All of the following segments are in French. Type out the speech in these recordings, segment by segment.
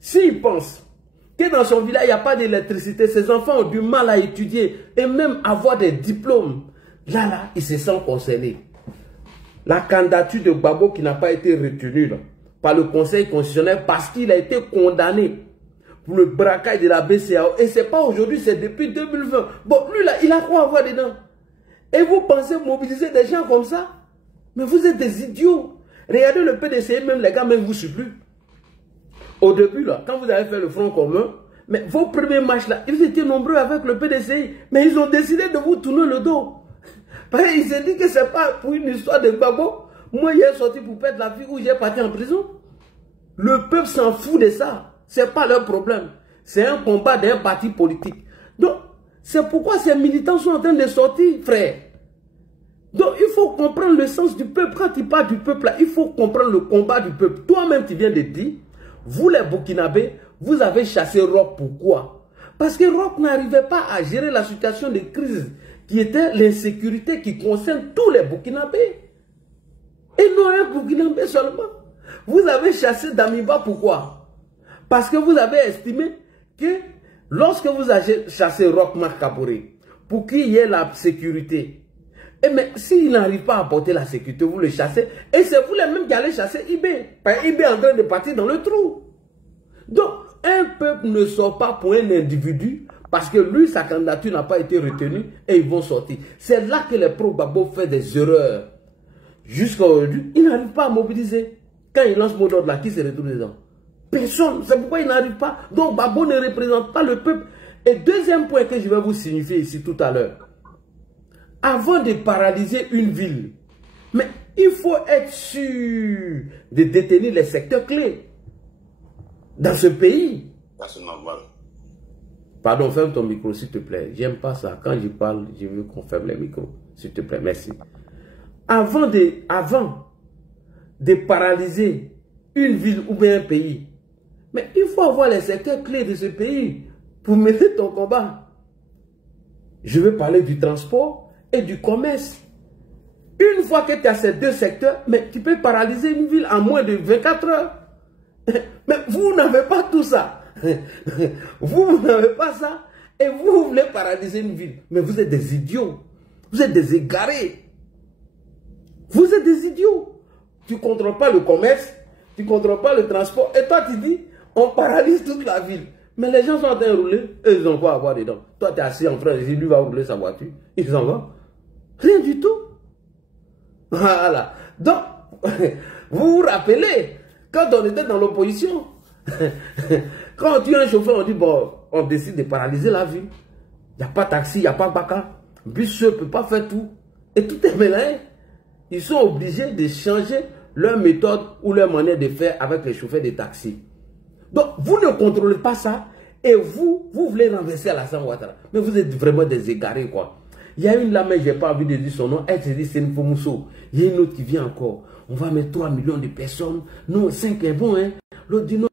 S'il pense que dans son village, il n'y a pas d'électricité, ses enfants ont du mal à étudier et même avoir des diplômes, là, il se sent concerné. La candidature de Gbagbo qui n'a pas été retenue là, par le Conseil constitutionnel parce qu'il a été condamné pour le braquage de la BCEAO. Et ce n'est pas aujourd'hui, c'est depuis 2020. Bon, lui là, il a quoi à voir dedans? Et vous pensez mobiliser des gens comme ça? Mais vous êtes des idiots. Regardez le PDCI, même les gars, même vous suivent plus. Au début, là, quand vous avez fait le Front commun, mais vos premiers matchs là, ils étaient nombreux avec le PDCI, mais ils ont décidé de vous tourner le dos. Parce qu'ils se disent que ce n'est pas pour une histoire de Gbagbo. Moi, il est sorti pour perdre la vie ou j'ai parti en prison. Le peuple s'en fout de ça. Ce n'est pas leur problème. C'est un combat d'un parti politique. Donc, c'est pourquoi ces militants sont en train de sortir, frère. Donc, il faut comprendre le sens du peuple. Quand il parle du peuple, là, il faut comprendre le combat du peuple. Toi-même, tu viens de dire, vous les Burkinabés, vous avez chassé Roch. Pourquoi? Parce que Roch n'arrivait pas à gérer la situation de crise qui était l'insécurité qui concerne tous les Burkinabés. Et non un Burkinabé seulement. Vous avez chassé Damiba, pourquoi? Parce que vous avez estimé que lorsque vous avez chassé Roch Marc Kaboré, pour qu'il y ait la sécurité, mais s'il n'arrive pas à apporter la sécurité, vous le chassez, et c'est vous les mêmes qui allez chasser Ibé. Ibé est en train de partir dans le trou. Donc, un peuple ne sort pas pour un individu, parce que lui, sa candidature n'a pas été retenue, et ils vont sortir. C'est là que les pro-Gbagbo font des erreurs. Jusqu'à aujourd'hui, ils n'arrivent pas à mobiliser. Quand ils lancent mot d'ordre là, qui se retrouve dedans? Personne. C'est pourquoi ils n'arrivent pas. Donc, Gbagbo ne représente pas le peuple. Et deuxième point que je vais vous signifier ici tout à l'heure. Avant de paralyser une ville, mais il faut être sûr de détenir les secteurs clés dans ce pays. C'est normal. Pardon, ferme ton micro s'il te plaît. J'aime pas ça. Quand je parle, je veux qu'on ferme les micros. S'il te plaît, merci. Avant de paralyser une ville ou bien un pays, mais il faut avoir les secteurs clés de ce pays pour mener ton combat. Je veux parler du transport et du commerce. Une fois que tu as ces deux secteurs, mais tu peux paralyser une ville en moins de 24 heures. Mais vous n'avez pas tout ça. Vous n'avez pas ça. Et vous voulez paralyser une ville. Mais vous êtes des idiots. Vous êtes des égarés. Vous êtes des idiots. Tu ne contrôles pas le commerce. Tu ne contrôles pas le transport. Et toi, tu dis, on paralyse toute la ville. Mais les gens sont en train de rouler. Et ils n'ont pas à avoir dedans. Toi, tu es assis en train de dire, lui va rouler sa voiture. Ils s'en vont. Rien du tout. Voilà. Donc, vous vous rappelez, quand on était dans l'opposition, quand on tue un chauffeur, on dit, bon, on décide de paralyser la ville. Il n'y a pas de taxi, il n'y a pas de baka. Bus ne peut pas faire tout. Et tout est mélangé. Ils sont obligés de changer leur méthode ou leur manière de faire avec les chauffeurs de taxi. Donc, vous ne contrôlez pas ça. Et vous voulez renverser Alassane Ouattara. Mais vous êtes vraiment des égarés, quoi. Il y a une là, mais je n'ai pas envie de dire son nom. Elle se dit Senfo Mousso. Il y a une autre qui vient encore. On va mettre 3 millions de personnes. Non, 5 est bon, hein. L'autre dit non.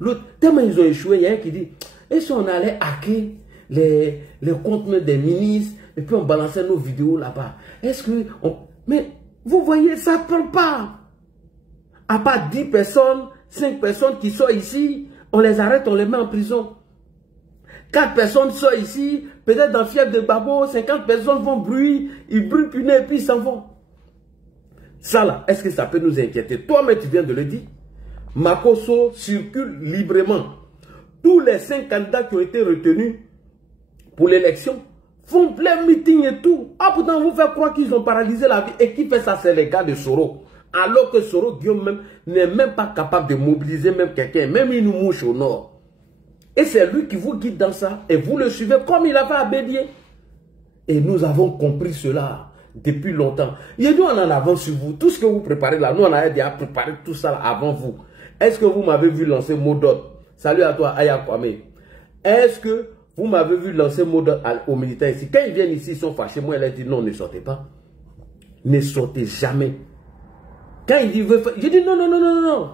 L'autre, tellement ils ont échoué, il y a un qui dit, et si on allait hacker les comptes des ministres, et puis on balançait nos vidéos là-bas. Est-ce que... Mais vous voyez, ça ne parle pas. À part 10 personnes, 5 personnes qui sont ici, on les arrête, on les met en prison. 4 personnes sont ici, peut-être dans fièvre de Gbagbo, 50 personnes vont brûler, ils brûlent punaise et puis ils s'en vont. Ça là, est-ce que ça peut nous inquiéter? Toi-même, tu viens de le dire. Makosso circule librement. Tous les 5 candidats qui ont été retenus pour l'élection font plein meeting et tout. Ah, pourtant, vous faites croire qu'ils ont paralysé la vie. Et qui fait ça? C'est les gars de Soro. Alors que Soro, Guillaume même, n'est même pas capable de mobiliser même quelqu'un. Même il nous mouche au nord. Et c'est lui qui vous guide dans ça. Et vous le suivez comme il a fait à Bédier. Et nous avons compris cela depuis longtemps. Il y a nous en avance sur vous. Tout ce que vous préparez là, nous on a déjà préparé tout ça là avant vous. Est-ce que vous m'avez vu lancer mot d'ordre? Salut à toi, Aya Kwame. Est-ce que vous m'avez vu lancer mot d'ordre aux militaires ici? Quand ils viennent ici, ils sont fâchés. Moi, elle a dit non, ne sortez pas. Ne sortez jamais. Quand il dit, je dis non.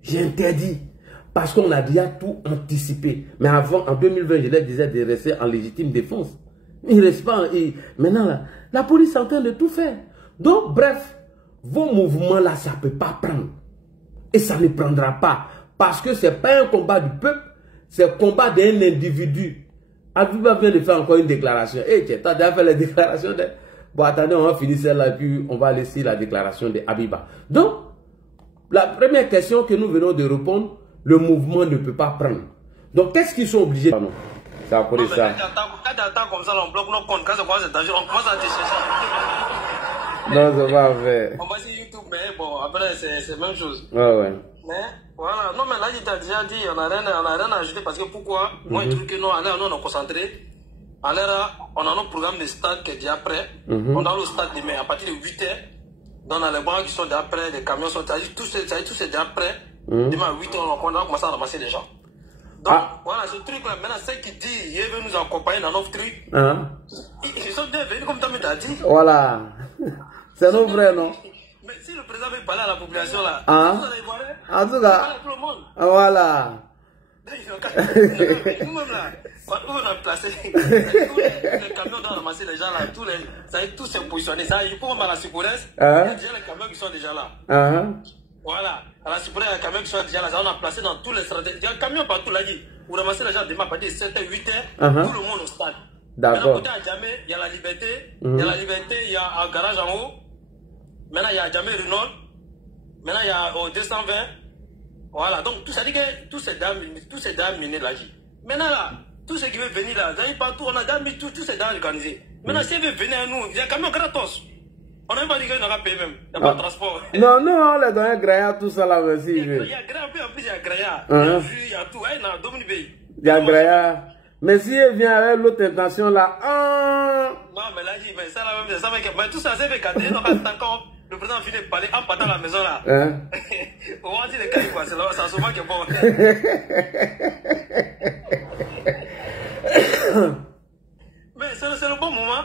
J'ai interdit. Parce qu'on a déjà tout anticipé. Mais avant, en 2020, je leur disais de rester en légitime défense. Ils ne restent pas. Maintenant, la police est en train de tout faire. Donc, bref, vos mouvements-là, ça ne peut pas prendre. Et ça ne prendra pas. Parce que ce n'est pas un combat du peuple, c'est un combat d'un individu. Abiba vient de faire encore une déclaration. Eh, tu as déjà fait la déclaration de... Bon, attendez, on va finir celle-là, puis on va laisser la déclaration de Abiba. Donc, la première question que nous venons de répondre, le mouvement ne peut pas prendre. Donc, qu'est-ce qu'ils sont obligés de faire? Ça a ça. Quand tu attends comme ça, on bloque nos comptes. Quand ça commence à t'agir, on commence à te chercher. Non, ça va faire. On va sur YouTube, mais bon, après, c'est la même chose. Ouais. Mais, voilà. Non, mais là, il t'a déjà dit, on n'a rien à ajouter parce que pourquoi? Moi, je trouve que nous, on est concentrés. On a notre programme de stade qui est déjà prêt. On a le stade demain à partir de 8h. Donc, on a les bancs qui sont déjà prêts, les camions sont déjà prêts. Tout c'est déjà prêt. Demain à 8h, on va commencer à ramasser les gens. Donc, voilà, ce truc-là, maintenant, ceux qui disent, ils veulent nous accompagner dans notre truc. Ils sont déjà venus comme tu m'as dit. Voilà. C'est nos vrais, non? Mais si le président veut parler à la population, là, en tout cas, tout le monde. Voilà. Nous-mêmes, là, quand on a placé les camions dans ramasser les gens, là, tous s'est positionné. Il faut à la Cibourès, il y a déjà les camions qui sont déjà là. Voilà, à la Cibourès, il y a les camions qui sont déjà là. On a placé dans tous les stratégies. Il y a un camion partout là, vous ramassez les gens demain à partir de 7h, 8h, tout le monde au stade. D'accord. Maintenant, à Djamé, il y a la Liberté, il y a la Liberté, il y a un garage en haut. Maintenant, il y a Djamé Renault. Maintenant, il y a au 220. Voilà, donc tout ça dit que tous ces dames minées là. Maintenant, là, tous ceux qui veulent venir là, partout, on a déjà mis tous ces dames organisés. Maintenant, s'ils veulent venir à nous, il y a un camion gratos. On n'a même pas dit qu'on n'aura payé même. Il n'y a pas de transport. Non, on les donne Graya, tout ça là, merci. Il y a Graya, en plus, il y a Graya. Il y a tout. Il y a Graya. Mais si elle vient avec l'autre intention là, non, mais là, mais ça, là, même, ça va mais tout ça, c'est fait quand encore le président finit de parler en partant à la maison là. On va dire les cas, quoi. C'est souvent qui est bon. Mais c'est le bon moment.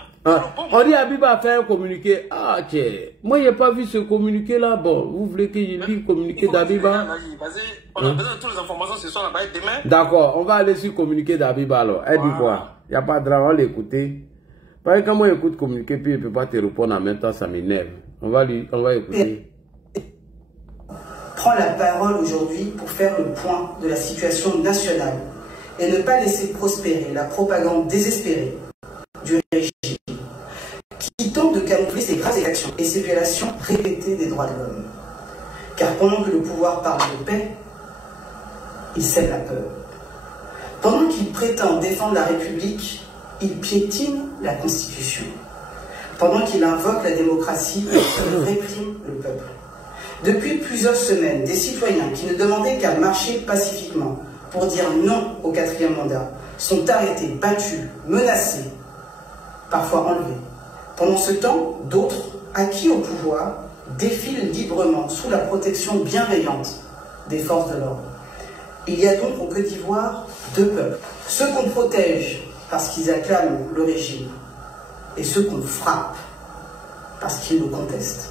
On dit Abiba a fait un communiqué. Tiens. Moi, je n'ai pas vu ce communiqué là. Bon, vous voulez que je lis le communiqué d'Abiba? On a besoin de toutes les informations ce soir là-bas demain. D'accord, on va aller sur le communiqué d'Abiba alors. Elle dit quoi? Il n'y a pas de drame, on va l'écouter. Parce que quand moi j'écoute communiqué, puis il ne peut pas te répondre en même temps, ça m'énerve. On va écouter. Prend la parole aujourd'hui pour faire le point de la situation nationale et ne pas laisser prospérer la propagande désespérée du régime qui tente de camoufler ses graves actions et ses violations répétées des droits de l'homme. Car pendant que le pouvoir parle de paix, il sème la peur. Pendant qu'il prétend défendre la République, il piétine la Constitution. Pendant qu'il invoque la démocratie, il réprime le peuple. Depuis plusieurs semaines, des citoyens qui ne demandaient qu'à marcher pacifiquement pour dire non au 4e mandat sont arrêtés, battus, menacés, parfois enlevés. Pendant ce temps, d'autres, acquis au pouvoir, défilent librement sous la protection bienveillante des forces de l'ordre. Il y a donc en Côte d'Ivoire deux peuples. Ceux qu'on protège parce qu'ils acclament le régime et ceux qu'on frappe parce qu'ils le contestent.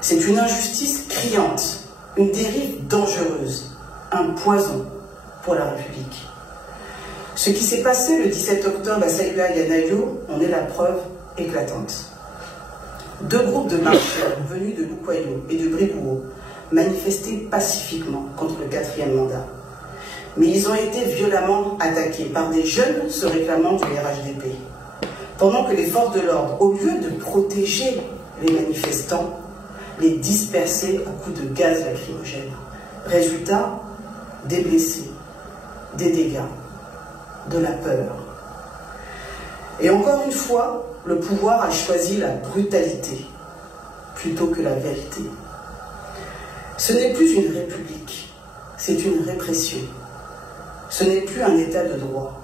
C'est une injustice criante, une dérive dangereuse, un poison pour la République. Ce qui s'est passé le 17 octobre à Saïba Yanayo en est la preuve éclatante. Deux groupes de marcheurs venus de Lukwayo et de Brigouo manifestaient pacifiquement contre le 4e mandat. Mais ils ont été violemment attaqués par des jeunes se réclamant du RHDP. Pendant que les forces de l'ordre, au lieu de protéger les manifestants, les dispersaient à coups de gaz lacrymogène. Résultat, des blessés, des dégâts, de la peur. Et encore une fois, le pouvoir a choisi la brutalité plutôt que la vérité. Ce n'est plus une république, c'est une répression. Ce n'est plus un état de droit,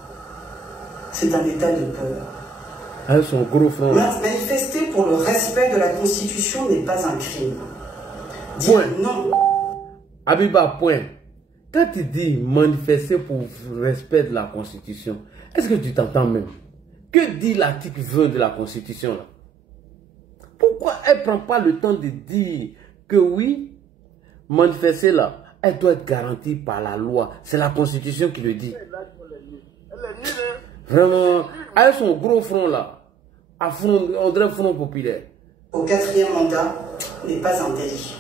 c'est un état de peur. Son gros front. Manifester pour le respect de la Constitution n'est pas un crime. Dire non. Abiba, point. Quand tu dis manifester pour le respect de la Constitution, est-ce que tu t'entends même? Que dit l'article 20 de la Constitution là? Pourquoi elle ne prend pas le temps de dire que oui, manifester là, elle doit être garantie par la loi. C'est la Constitution qui le dit. Vraiment, avec son gros front là, à front, on dirait front populaire. Au 4e mandat, n'est pas un délit.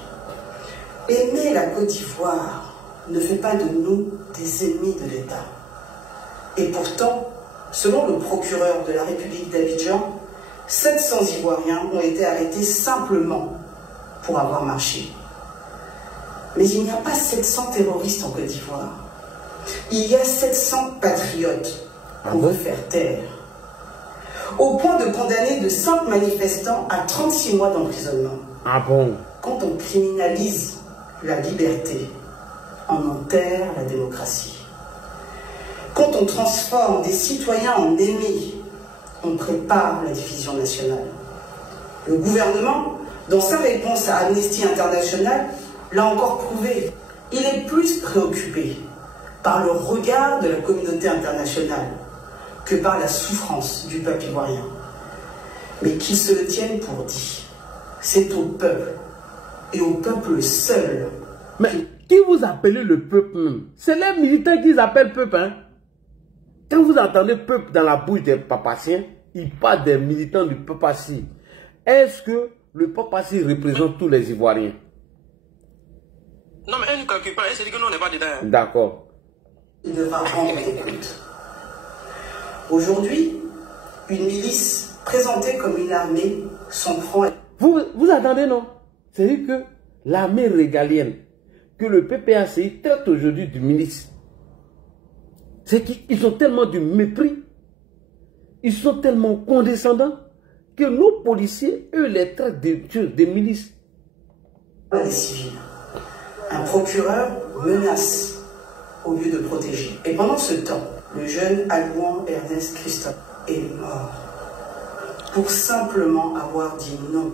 Aimer la Côte d'Ivoire ne fait pas de nous des ennemis de l'État. Et pourtant, selon le procureur de la République d'Abidjan, 700 Ivoiriens ont été arrêtés simplement pour avoir marché. Mais il n'y a pas 700 terroristes en Côte d'Ivoire. Il y a 700 patriotes qu'on veut faire taire. Au point de condamner de simples manifestants à 36 mois d'emprisonnement. Ah bon? Quand on criminalise la liberté, on enterre la démocratie. Quand on transforme des citoyens en ennemis, on prépare la division nationale. Le gouvernement, dans sa réponse à Amnesty International, l'a encore prouvé. Il est plus préoccupé par le regard de la communauté internationale que par la souffrance du peuple ivoirien. Mais qu'ils se le tiennent pour dit. C'est au peuple, et au peuple seul. Mais qui vous appelez le peuple même? C'est les militaires qui appellent peuple, hein? Quand vous entendez peuple dans la bouche des papassiens, ils parlent des militants du papassi. Est-ce que le papassi représente tous les Ivoiriens? Non, mais elle ne calcule pas, elle se dit que nous, on n'est pas dedans. D'accord. Il devra rendre des comptes. Aujourd'hui, une milice présentée comme une armée s'en prend. Vous attendez, non? C'est-à-dire que l'armée régalienne, que le PPACI traite aujourd'hui du milice, c'est qu'ils ont tellement du mépris, ils sont tellement condescendants, que nos policiers, eux, les traitent des milices. Les civils. Un procureur menace au lieu de protéger. Et pendant ce temps, le jeune Alouan Ernest Christophe est mort pour simplement avoir dit non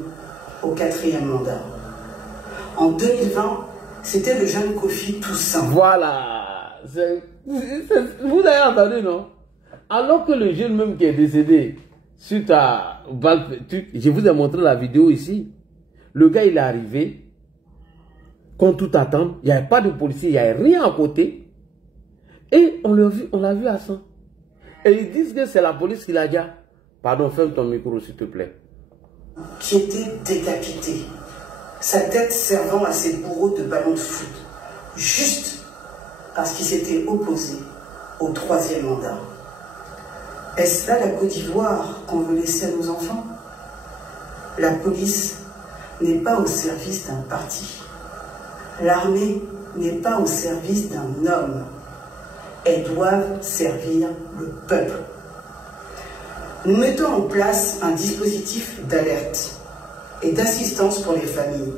au 4e mandat. En 2020, c'était le jeune Kofi Toussaint. Voilà. Vous avez entendu, non? Alors que le jeune même qui est décédé suite à je vous ai montré la vidéo ici. Le gars, il est arrivé. Contre toute attente, il n'y avait pas de policier, il n'y avait rien à côté. Et on l'a vu à ça. Et ils disent que c'est la police qui l'a dit. Pardon, ferme ton micro s'il te plaît. Qui était décapité. Sa tête servant à ses bourreaux de ballon de foot. Juste parce qu'il s'était opposé au 3e mandat. Est-ce là la Côte d'Ivoire qu'on veut laisser à nos enfants? La police n'est pas au service d'un parti. L'armée n'est pas au service d'un homme. Elles doivent servir le peuple. Nous mettons en place un dispositif d'alerte et d'assistance pour les familles.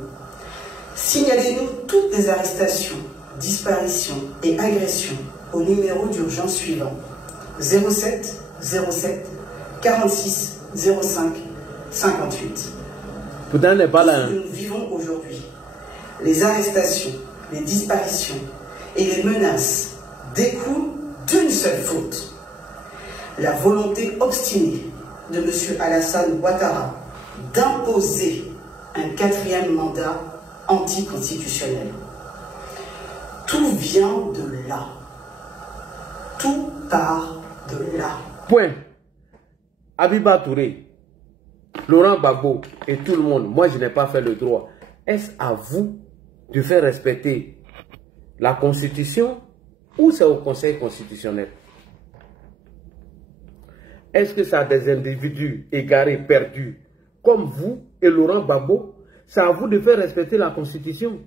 Signalez-nous toutes les arrestations, disparitions et agressions au numéro d'urgence suivant 07 07 46 05 58. Pourtant, n'est pas là. Ce que nous vivons aujourd'hui, les arrestations, les disparitions et les menaces découlent d'une seule faute. La volonté obstinée de M. Alassane Ouattara d'imposer un 4e mandat anticonstitutionnel. Tout vient de là. Tout part de là. Point. Abiba Touré, Laurent Gbagbo et tout le monde, moi je n'ai pas fait le droit. Est-ce à vous de faire respecter la Constitution ou c'est au Conseil constitutionnel? Est-ce que ça a des individus égarés, perdus, comme vous et Laurent Gbagbo? C'est à vous de faire respecter la Constitution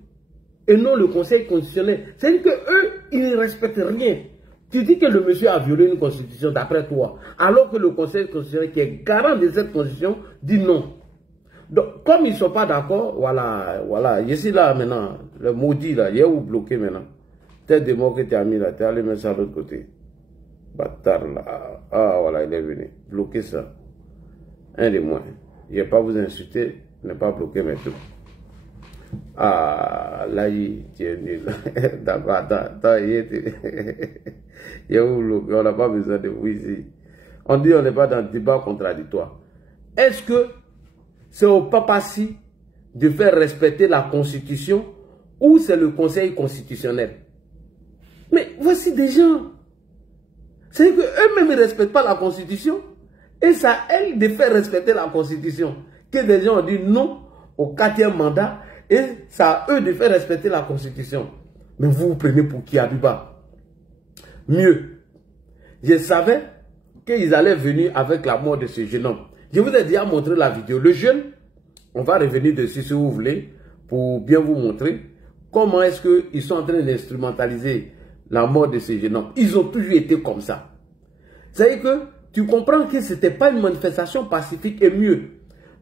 et non le Conseil constitutionnel. C'est-à-dire qu'eux, ils ne respectent rien. Tu dis que le monsieur a violé une constitution d'après toi, alors que le Conseil constitutionnel qui est garant de cette constitution dit non. Donc, comme ils ne sont pas d'accord, voilà, je suis là maintenant, le maudit là, il est où bloqué maintenant? Tête de mort que tu as mis là, tu es allé mettre ça de l'autre côté. Bâtard là, ah voilà, il est venu, bloquer ça. Un de moins, je ne vais pas vous insulter, ne pas bloquer mes trucs. Ah, là, tu es nul. D'accord, attends, on n'a pas besoin de vous ici. On dit on n'est pas dans le débat contradictoire. Est-ce que c'est au papassi de faire respecter la Constitution ou c'est le Conseil constitutionnel? Mais voici des gens. C'est-à-dire qu'eux-mêmes ne respectent pas la Constitution et c'est à elles de faire respecter la Constitution. Que des gens ont dit non, au 4e mandat et c'est à eux de faire respecter la Constitution. Mais vous vous prenez pour qui, Habiba? Mieux, je savais qu'ils allaient venir avec la mort de ce jeune homme. Je vous ai déjà montré la vidéo. Le jeune, on va revenir dessus si vous voulez, pour bien vous montrer comment est-ce qu'ils sont en train d'instrumentaliser la mort de ce jeune homme. Ils ont toujours été comme ça. C'est-à-dire que tu comprends que ce n'était pas une manifestation pacifique et mieux.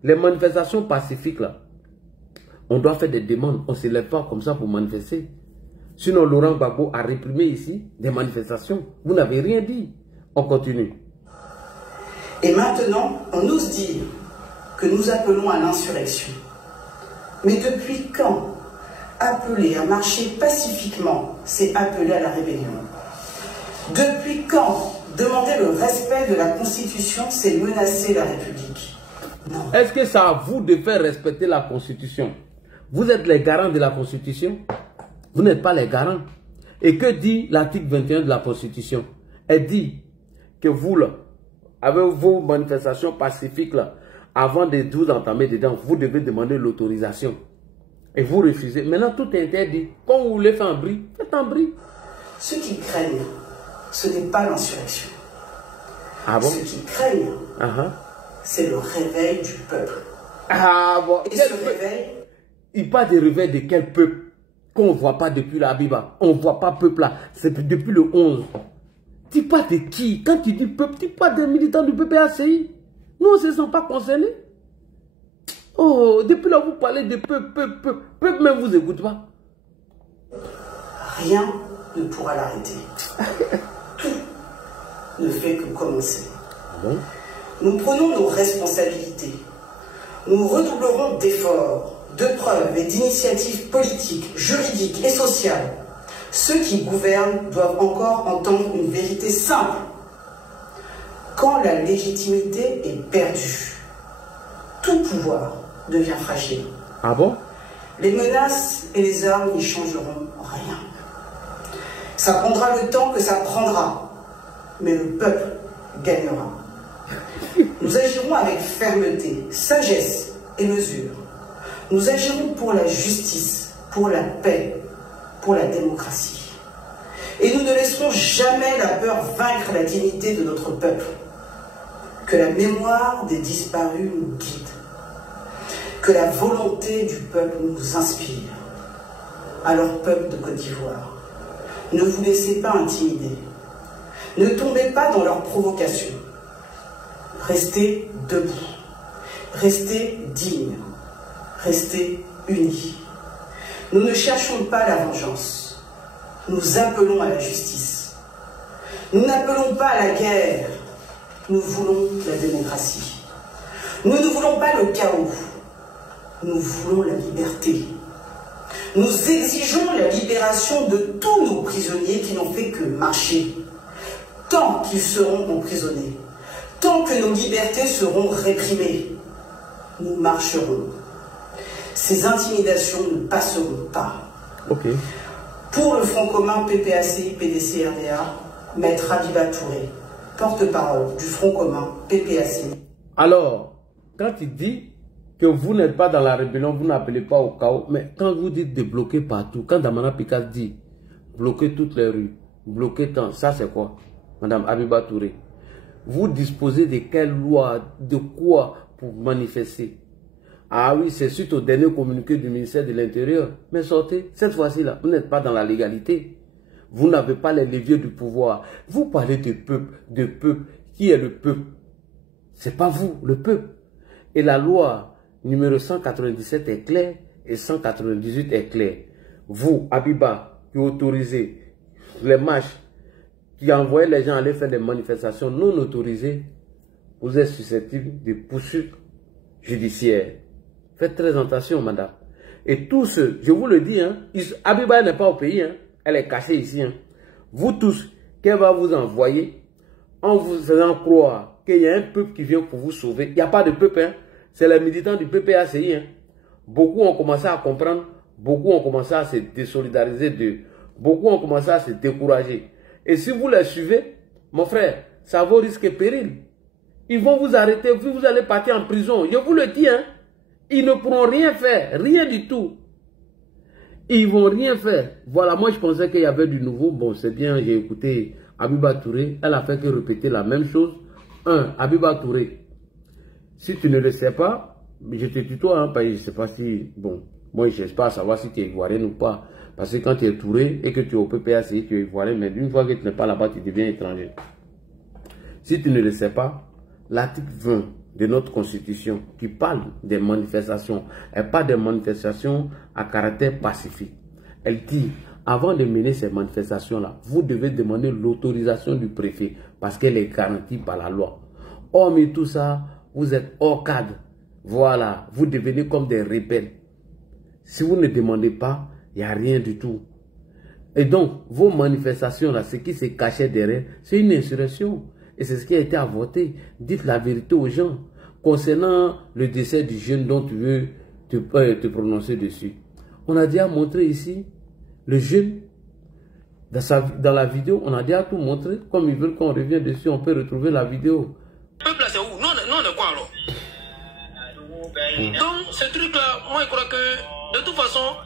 Les manifestations pacifiques, là, on doit faire des demandes. On ne se lève pas comme ça pour manifester. Sinon, Laurent Gbagbo a réprimé ici des manifestations. Vous n'avez rien dit. On continue. Et maintenant, on ose dire que nous appelons à l'insurrection. Mais depuis quand appeler à marcher pacifiquement, c'est appeler à la rébellion? Depuis quand demander le respect de la Constitution, c'est menacer la République? Non. Est-ce que c'est à vous de faire respecter la Constitution? Vous êtes les garants de la Constitution? Vous n'êtes pas les garants. Et que dit l'article 21 de la Constitution? Elle dit que vous, là, avec vos manifestations pacifiques, là, avant de vous entamer dedans, vous devez demander l'autorisation. Et vous refusez. Maintenant, tout est interdit. Quand vous voulez faire un bruit, faites un bruit. Ceux qui craignent, ce n'est pas l'insurrection. Ah bon? Ceux qui craignent, c'est le réveil du peuple. Ah bon? Et ce réveil... Il parle de réveil de quel peuple? Qu'on ne voit pas depuis la Bible. On ne voit pas peuple là. C'est depuis le 11. Tu parles de qui? Quand tu dis peuple, tu parles des militants du PPACI. Nous, on ne se sent pas concernés. Oh, depuis là, vous parlez de peuple, peuple même vous écoute pas. Rien ne pourra l'arrêter. Tout ne fait que commencer. Bon. Nous prenons nos responsabilités. Nous redoublerons d'efforts, de preuves et d'initiatives politiques, juridiques et sociales. Ceux qui gouvernent doivent encore entendre une vérité simple. Quand la légitimité est perdue, tout pouvoir devient fragile. Ah bon? Les menaces et les armes n'y changeront rien. Ça prendra le temps que ça prendra, mais le peuple gagnera. Nous agirons avec fermeté, sagesse et mesure. Nous agirons pour la justice, pour la paix, pour la démocratie. Et nous ne laisserons jamais la peur vaincre la dignité de notre peuple. Que la mémoire des disparus nous guide. Que la volonté du peuple nous inspire. Alors, peuple de Côte d'Ivoire, ne vous laissez pas intimider. Ne tombez pas dans leurs provocations. Restez debout. Restez dignes. Restez unis. Nous ne cherchons pas la vengeance. Nous appelons à la justice. Nous n'appelons pas à la guerre. Nous voulons la démocratie. Nous ne voulons pas le chaos. Nous voulons la liberté. Nous exigeons la libération de tous nos prisonniers qui n'ont fait que marcher. Tant qu'ils seront emprisonnés, tant que nos libertés seront réprimées, nous marcherons. Ces intimidations ne passeront pas. Okay. Pour le Front commun PPACI, PDC, RDA, Maître Habiba Touré, porte-parole du Front commun PPACI. Alors, quand il dit que vous n'êtes pas dans la rébellion, vous n'appelez pas au chaos, mais quand vous dites de bloquer partout, quand Damana Pikas dit bloquer toutes les rues, bloquer tant, ça c'est quoi, Madame Habiba Touré? Vous disposez de quelle loi, de quoi pour manifester? Ah oui, c'est suite au dernier communiqué du ministère de l'Intérieur. Mais sortez, cette fois-ci là, vous n'êtes pas dans la légalité. Vous n'avez pas les leviers du pouvoir. Vous parlez de peuple, de peuple. Qui est le peuple? C'est pas vous, le peuple. Et la loi numéro 197 est claire et 198 est claire. Vous, Habiba, qui autorisez les marches, qui envoyez les gens aller faire des manifestations non autorisées, vous êtes susceptible de poursuites judiciaires. Faites très attention, madame. Et tous ceux, je vous le dis, hein, Habiba n'est pas au pays, hein, elle est cachée ici. Hein. Vous tous, qu'elle va vous envoyer, en vous faisant croire qu'il y a un peuple qui vient pour vous sauver. Il n'y a pas de peuple, hein. C'est les militants du PPACI. Hein. Beaucoup ont commencé à comprendre, beaucoup ont commencé à se désolidariser d'eux, beaucoup ont commencé à se décourager. Et si vous les suivez, mon frère, ça vaut risque et péril. Ils vont vous arrêter, vous allez partir en prison. Je vous le dis, hein. Ils ne pourront rien faire, rien du tout. Ils vont rien faire. Voilà, moi je pensais qu'il y avait du nouveau. Bon, c'est bien, j'ai écouté Abiba Touré. Elle a fait que répéter la même chose. Abiba Touré. Si tu ne le sais pas, je te tutoie, hein, parce que je ne sais pas si... Bon, moi je ne cherche pas à savoir si tu es ivoirien ou pas. Parce que quand tu es Touré et que tu es au PPAC, tu es ivoirien, mais une fois que tu n'es pas là-bas, tu deviens étranger. Si tu ne le sais pas, l'article 20 de notre constitution qui parle des manifestations et pas des manifestations à caractère pacifique. Elle dit, avant de mener ces manifestations-là, vous devez demander l'autorisation du préfet parce qu'elle est garantie par la loi. Hormis tout ça, vous êtes hors cadre. Voilà, vous devenez comme des rebelles. Si vous ne demandez pas, il n'y a rien du tout. Et donc, vos manifestations-là, ce qui se cachait derrière, c'est une insurrection. Et c'est ce qui a été à voter. Dites la vérité aux gens. Concernant le décès du jeune dont tu veux te prononcer dessus. On a déjà montré ici, le jeune, dans la vidéo, on a déjà tout montré. Comme ils veulent qu'on revienne dessus, on peut retrouver la vidéo. Le peuple, c'est où? Non, on est quoi alors? Donc, ce truc-là, moi, je crois que, de toute façon,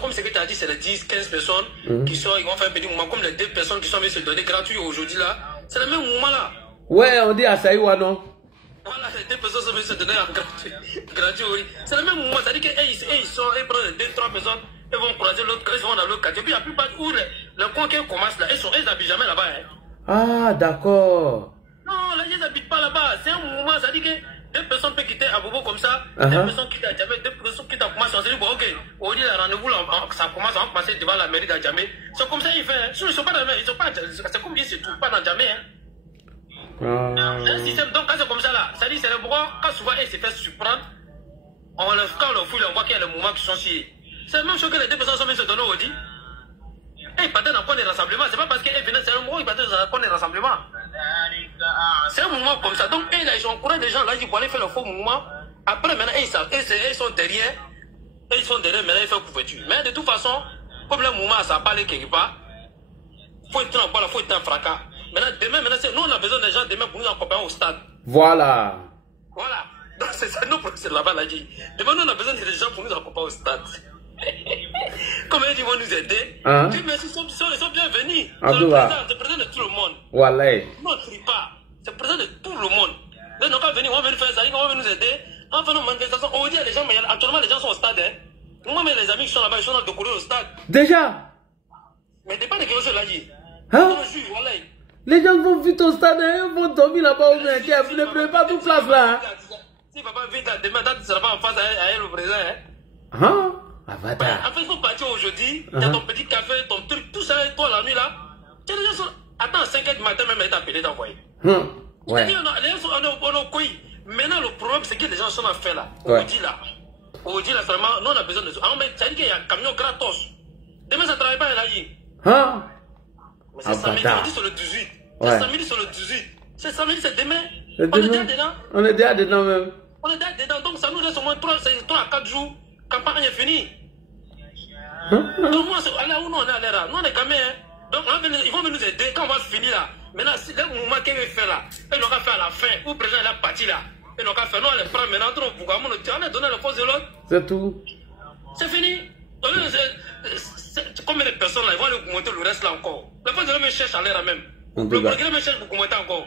comme ce que tu as dit, c'est les 10, 15 personnes qui sont, ils vont faire un petit mouvement, comme les 2 personnes qui sont venues se donner gratuit aujourd'hui là. C'est le même mouvement là. Ouais, on dit à Saïwa, non? Voilà, les 2 personnes sont venues se donner gratuit. C'est le même mouvement, c'est-à-dire qu'ils prennent 2, 3 personnes, ils vont croiser l'autre, ils vont dans l'autre quartier. Puis la plupart où les coins qui commencent là, ils n'habitent jamais là-bas. Hein. Ah, d'accord. Non, là, ils n'habitent pas là-bas. C'est un mouvement, c'est-à-dire que 2 personnes peuvent quitter à Bobo comme ça, 2 personnes quittent à Djamé, 2 personnes quittent à Koumassi. On se dit, bon, ok, on dit le rendez-vous là, ça commence, on va commencer devant la mairie d'Adjamé. C'est comme ça qu'ils font. Ils ne sont pas dans la c'est comme ils ne se trouvent pas dans Djamé. Hein. Un système, donc quand c'est comme ça là, ça dit c'est le pourquoi quand souvent ils se fait surprendre, quand on le fouille, on voit qu'il y a les mouvements qui sont sciés. C'est la même chose que les 2 personnes sont venues se donner au dit. Et ils partaient dans le point de rassemblement, c'est pas parce qu'ils venaient, c'est le moment où ils partaient dans le point de rassemblement. C'est un mouvement comme ça. Donc ils ont encouragé les gens là, ils vont aller faire le faux mouvement. Après maintenant, ils sont derrière. Ils sont derrière, maintenant ils font couverture. Mais de toute façon, comme le mouvement ça n'a pas allé quelque part, il faut être en bas, il faut être en fracas. Maintenant, demain, nous on a besoin des gens demain pour nous accompagner au stade. Voilà. Voilà. Donc c'est ça, nous, c'est là-bas là dit. Demain, nous on a besoin des gens pour nous accompagner au stade. Comme ils vont nous aider. Dieu merci, ils sont bienvenus. C'est le président de tout le monde. Voilà. Non, on ne crie pas. C'est le président de tout le monde. Donc, on va venir faire ça, on va venir nous aider. On va faire nos manifestations. On dit à les gens, mais actuellement, les gens sont au stade. Hein. Moi, mais les amis qui sont là-bas, ils sont dans le décorer au stade. Déjà? Mais t'es pas de quelque chose là, dit. Hein? Les gens vont vite au stade, ils vont dormir là-bas au moins. Vous ne prenez pas toute place là. Si papa vite là, demain, tu ne seras pas en face à elle, le président. Hein? Avatar. En fait, il faut partir aujourd'hui. Tu as ton petit café, ton truc, tout ça, toi la nuit là. Tu as les gens sont. Attends, à 5h du matin, même, elle t'a appelé d'envoyer. Ouais. Les gens on a couilles. Maintenant, le problème, c'est que les gens sont en fait là. On dit là, vraiment, nous on a besoin de ça. Ça dit qu'il y a un camion gratos. Demain, ça ne travaille pas, elle a dit. Hein? Mais c'est samedi, on dit sur le 18. C'est samedi sur le 18. C'est samedi, c'est demain. On est déjà dedans. On est déjà dedans même. On est déjà dedans. Donc, ça nous laisse au moins 3 à 4 jours. Campagne est finie. Donc, moi, là où nous on est allé là, nous on est quand même. Donc, ils vont nous aider quand on va finir là. Maintenant, le mouvement qu'ils veulent faire là, ils n'ont qu'à faire à la fin, où le président est parti là. Ils n'ont qu'à faire, nous on les prend maintenant, on a donné la force de l'autre. C'est tout. C'est fini. Combien de personnes là, ils vont aller augmenter le reste là encore. La force de l'homme cherche à l'air même. Le procureur cherche pour augmenter encore.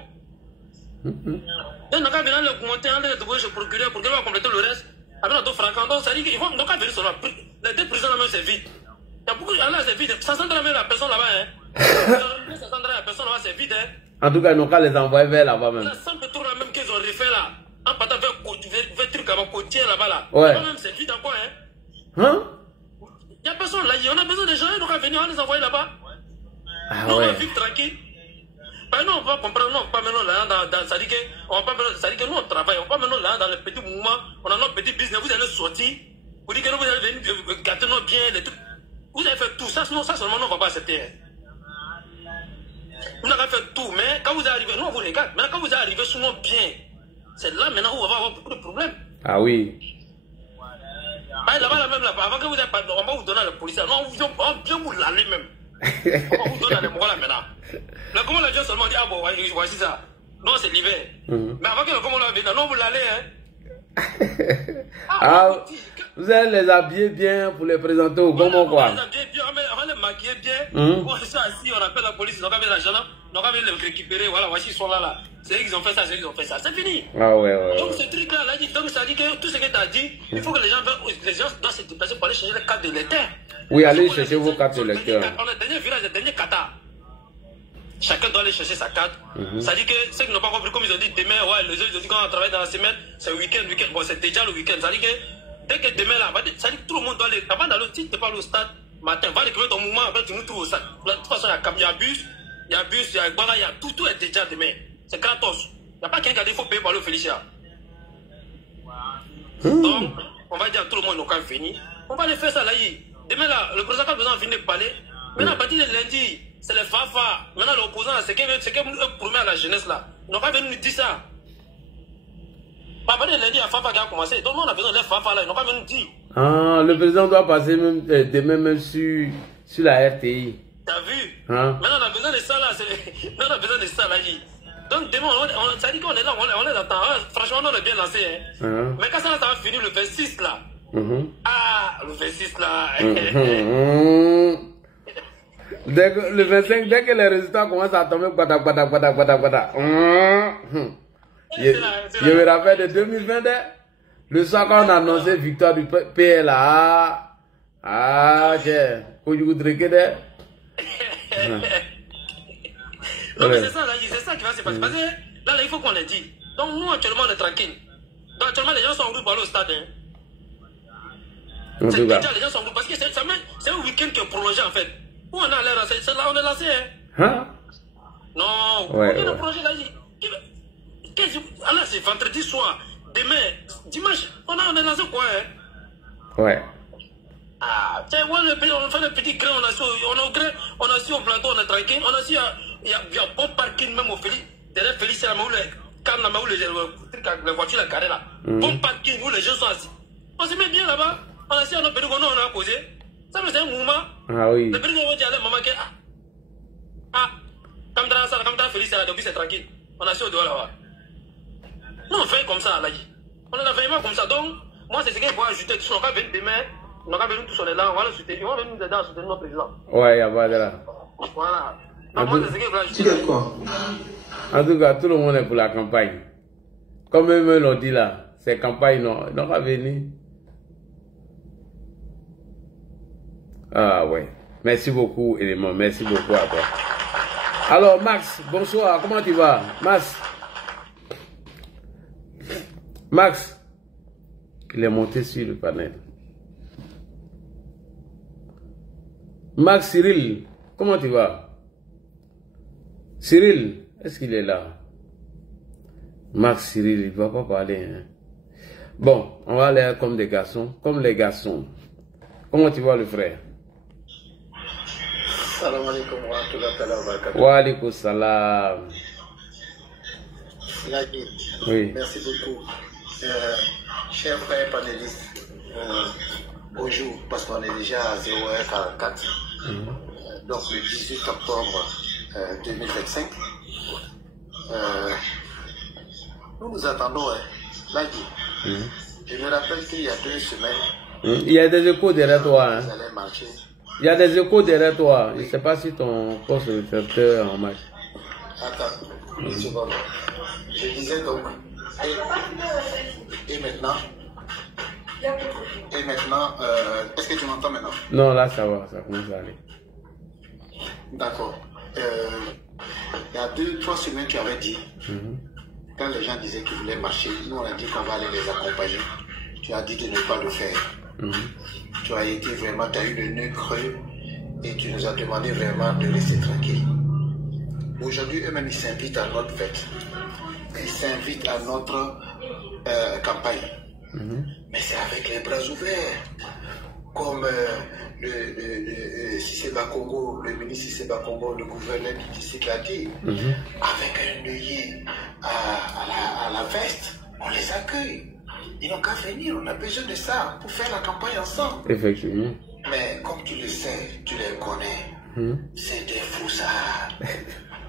Donc, on a venir l'augmenter, on a trouvé le procureur pour qu'il va compléter le reste. Avec la francs, donc ça dit qu'ils vont donc venir sur la. Les 2 prisons là-même c'est vide. Il y a beaucoup de là c'est vide. Ça s'entend même la personne là-bas. Hein. Ça s'entend la personne là-bas c'est vide. Hein. En tout cas, ils n'ont qu'à les envoyer vers là-bas même. La simple tour là même qu'ils ont refait là. En partant vers truc avant côtier là-bas là. Ouais. Même c'est vide encore. Hein? Il n'y a personne là. On a besoin des gens. Ils n'ont qu'à venir les envoyer là-bas. Ah nous, ouais. on va vivre tranquille. Ben non, on va comprendre, non, pas maintenant là, ça dit que nous on travaille, on va maintenant là dans les petits mouvements, on a notre petit business, vous allez sortir, vous dites que vous allez venir gâter nos biens, les trucs. Vous avez fait tout, ça seulement nous on va pas accepter. Vous avez fait tout, mais quand vous arrivez, nous on vous regarde, mais quand vous arrivez sur nos biens, c'est là maintenant où on va avoir beaucoup de problèmes. Ah oui. Ben là-bas, même là, avant que vous ayez pas, on va vous donner la police, non, on va bien vous l'aller même. On va vous donner les mots là maintenant. Là, comment les gens seulement dit, ah bon, voici ça. Non, c'est l'hiver. Mais avant que le comment on l'a dit, non, vous l'allez, hein. Ah, vous allez les habiller bien pour les présenter au bon quoi. On va les habiller bien, on va les maquiller bien. Quand ils sont assis, on appelle la police, ils n'ont pas mis la gendarme, ils n'ont pas mis les récupérer. Voilà, voici, ils sont là. C'est eux qui ont fait ça, c'est eux qui ont fait ça. C'est fini. Ah ouais. Donc ce truc-là, donc ça dit que tout ce que tu as dit, il faut que les gens doivent se déplacer pour aller chercher les cartes de lecteur. Oui, allez chercher vos cartes de lecteur. On a le dernier village, le dernier Qatar. Chacun doit aller chercher sa carte. Ça dit que ceux qui n'ont pas compris, comme ils ont dit demain, ouais, les autres ils ont dit quand on travaille dans la semaine, c'est week-end. Bon, c'est déjà le week-end. Ça dit que dès que demain là, ça dit que tout le monde doit aller. Avant d'aller, si tu n'es pas au stade, matin, va récupérer ton mouvement, après tu nous trouves au stade. De toute façon, il y a bus, il y a Gbara, il y a tout est déjà demain. C'est gratos. Il n'y a pas quelqu'un qui a dit qu'il faut payer pour aller au Félicia. Donc, on va dire à tout le monde, ils n'ont qu'à venir. On va aller faire ça là. Demain là, le président a besoin de venir parler. Maintenant, à partir de lundi, c'est les Fafa. Maintenant, l'opposant, c'est que promet à la jeunesse là. Ils n'ont pas venu nous dire ça. À partir de lundi, il y a Fafa qui a commencé. Donc, nous, on a besoin des Fafa là. Ils n'ont pas venu nous dire. Ah, le président doit passer même, demain même sur la RTI. T'as vu? Maintenant, on a besoin de ça là. Maintenant, on a besoin de ça là. Donc, demain, ça dit qu'on est là, on est dans. Franchement, on est bien lancé. Mais quand ça va finir le 26 là. Ah, le 26 là. Le 25, dès que les résultats commencent à tomber, je me rappelle de 2020, le soir quand on a annoncé victoire du PLA. Ah, c'est ça qui va se passer. Parce que là, il faut qu'on le dise. Donc, nous, actuellement, on est tranquille. Donc, actuellement, les gens sont en groupe pour aller au stade. C'est déjà les gens sont en groupe. Parce que c'est un week-end qui est prolongé en fait. Où on a l'air, c'est là, on est lancé. Non, on est prolongé là. Alors, c'est vendredi soir. Demain, dimanche, on est lancé quoi Ouais. Ah, tiens, on fait le petit grain, on a su au plateau, on est tranquille. On a su, il y a bon parking même au Félix. Derrière Félix, c'est là où les voitures sont garées là. Bon parking où les gens sont assis. On se met bien là-bas. On a su à nos pédagognes, on a posé. Ça, c'est un mouvement. Ah oui. Le pédagognes vont dire à la maman que comme dans Félix, donc c'est tranquille. On a su au dehors là-bas. Nous, on fait comme ça, là. On a vraiment comme ça. Donc, moi, c'est ce qu'il faut ajouter. On va venir demain. On va venir tous, on est là. On va le soutenir. On va venir nous aider à soutenir notre président. Ouais, il y a pas de là. Voilà. Donc, moi, c'est ce qu'il faut ajouter. En tout cas, tout le monde est pour la campagne. Comme eux l'ont dit là, c'est campagne, non. Ils n'ont pas venu. Ah ouais. Merci beaucoup, Élément. Merci beaucoup à toi. Alors, Max, bonsoir. Comment tu vas? Max, il est monté sur le panel. Max Cyril, comment tu vas? Cyril, est-ce qu'il est là? Max Cyril, il ne va pas parler. Hein? Bon, on va aller comme des garçons, comme les garçons. Comment tu vas, le frère? Salam alaikum wa rahmatullahi wa barakatuh. Wa alaikum salam. Oui. Merci beaucoup. Chers frères panélistes, bonjour, parce qu'on est déjà à 0h44. Donc le 18 octobre 2025. Nous attendons Lagui. Je me rappelle qu'il y a 2 semaines. Il y a des échos derrière toi. Hein. Vous allez marcher. Il y a des échos derrière toi. Je ne sais pas si ton poste de récepteur en marche. Attends, une seconde. Je disais donc, et maintenant, est-ce que tu m'entends maintenant? Non, là ça va, ça commence à aller. D'accord. Il y a 2-3 semaines, tu avais dit, quand les gens disaient qu'ils voulaient marcher, nous on a dit qu'on va aller les accompagner. Tu as dit de ne pas le faire. Tu as été vraiment, tu as eu le nœud creux et tu nous as demandé vraiment de rester tranquille. Aujourd'hui, eux-mêmes, ils s'invitent à notre fête. Ils s'invitent à notre campagne. Mais c'est avec les bras ouverts. Comme le Siseba Congo, le ministre Siseba Congo, le gouverneur du district l'a dit, avec un œillet à la veste, on les accueille. Ils n'ont qu'à venir, on a besoin de ça pour faire la campagne ensemble. Effectivement. Mais comme tu le sais, tu les connais, c'est des foussards.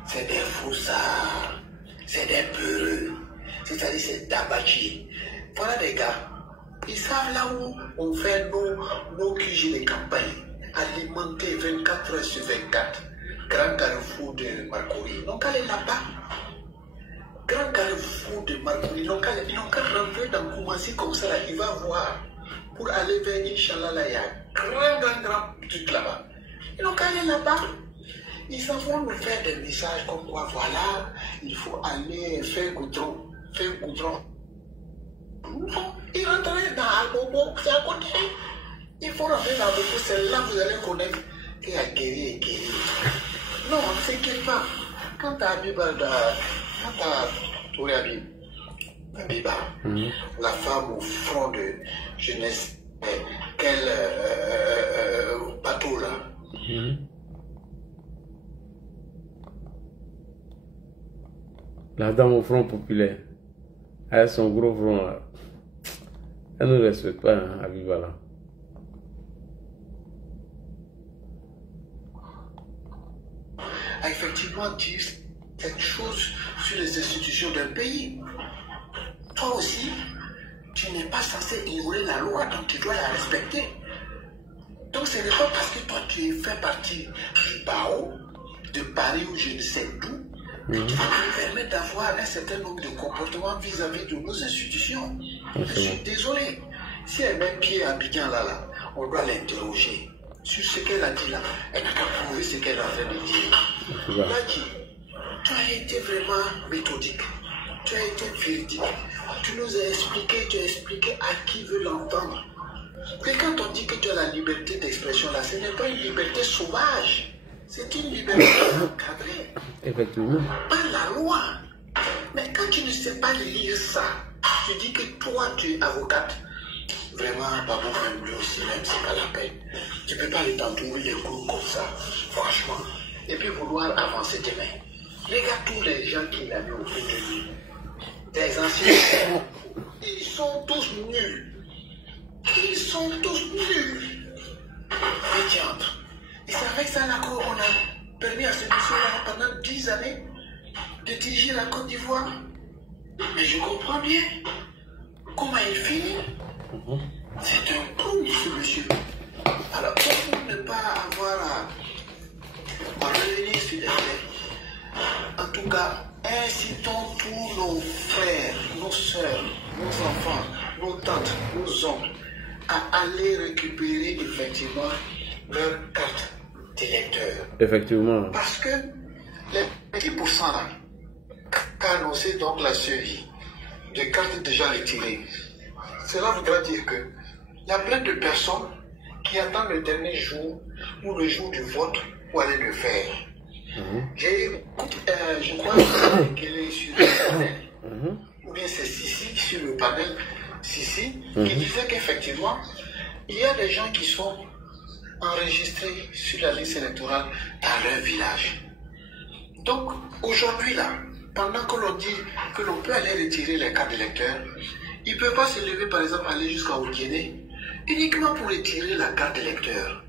C'est des foussards. C'est des peureux. C'est-à-dire c'est Tabachi. Voilà des gars. Ils savent là où on fait nos QG de campagne, alimentés 24 heures sur 24. Grand carrefour de Marcory, ils n'ont qu'à aller là-bas. Grand carrefour de Marcory, ils n'ont qu'à rentrer dans Koumassi comme ça, là, il va voir. Pour aller vers Inch'Allah, là, il y a grand truc là-bas. Ils n'ont qu'à aller là-bas. Ils vont nous faire des messages comme quoi, voilà, il faut aller faire goudron. Non, ils rentrent dans Albobo, c'est à côté. Il faut rentrer dans Albobo, c'est là que vous allez connaître qu'il y a guéri. Non, ne s'inquiète pas. Quand tu as Abiba, quand tu as Touré Abiba, la femme au front de jeunesse, quel bateau là. La dame au front populaire, elle a son gros front là. Elle ne respecte pas hein, Abiba là. A effectivement dire quelque chose sur les institutions d'un pays. Toi aussi, tu n'es pas censé ignorer la loi, donc tu dois la respecter. Donc ce n'est pas parce que toi tu fais partie du barreau, de Paris ou je ne sais d'où, que tu vas te permettre d'avoir un certain nombre de comportements vis-à-vis de nos institutions. Je suis désolé. Si elle met pied à Abidjan là, on doit l'interroger sur ce qu'elle a dit là. Elle n'a qu'à prouver ce qu'elle a fait de dire. Là, tu as été vraiment méthodique. Tu as été véridique. Tu nous as expliqué, tu as expliqué à qui veut l'entendre. Et quand on dit que tu as la liberté d'expression là, ce n'est pas une liberté sauvage. C'est une liberté encadrée. Effectivement. Par la loi. Mais quand tu ne sais pas lire ça, tu dis que toi tu es avocate. Vraiment, Babou, même lui aussi, même c'est pas la peine. Tu ne peux pas aller t'entourer des coups comme ça, franchement. Et puis vouloir avancer demain. Regarde tous les gens qu'il avait au fait de lui. Des anciens, ils sont tous nuls. Ils sont tous nuls. Et tiens, et c'est avec ça là qu'on a permis à ces messieurs-là pendant 10 années de diriger la Côte d'Ivoire. Mais je comprends bien comment il finit. C'est un con, ce monsieur. Alors, pour ne pas avoir à revenir sur les faits, en tout cas, incitons tous nos frères, nos soeurs, nos enfants, nos tantes, nos oncles à aller récupérer effectivement leur carte d'électeur. Effectivement. Parce que les 10% là, qu'a annoncé donc la survie de cartes déjà retirées, cela voudra dire que il y a plein de personnes qui attendent le dernier jour ou le jour du vote pour aller le faire. Je crois qu'elle est sur le panel, ou bien c'est Sissi sur le panel, Sissi, qui disait qu'effectivement, il y a des gens qui sont enregistrés sur la liste électorale dans leur village. Donc, aujourd'hui là, pendant que l'on dit que l'on peut aller retirer les cartes d'électeurs, il ne peut pas se lever, par exemple, aller jusqu'à Okiene, uniquement pour retirer la carte d'électeur.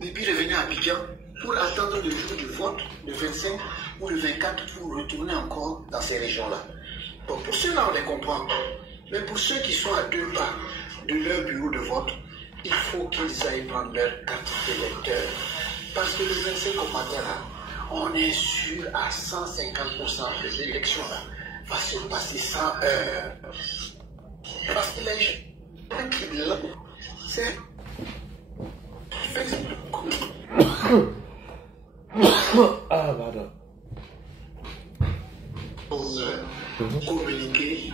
Et puis revenir à Abidjan pour attendre le jour du vote, le 25 ou le 24, pour retourner encore dans ces régions-là. Donc pour ceux-là, on les comprend. Mais pour ceux qui sont à 2 pas de leur bureau de vote, il faut qu'ils aillent prendre leur carte d'électeur. Parce que le 25 au matin, là, on est sûr à 150% que l'élection là va se passer sans heure. Parce que les gens qui là, c'est ah, pardon. Communiquer,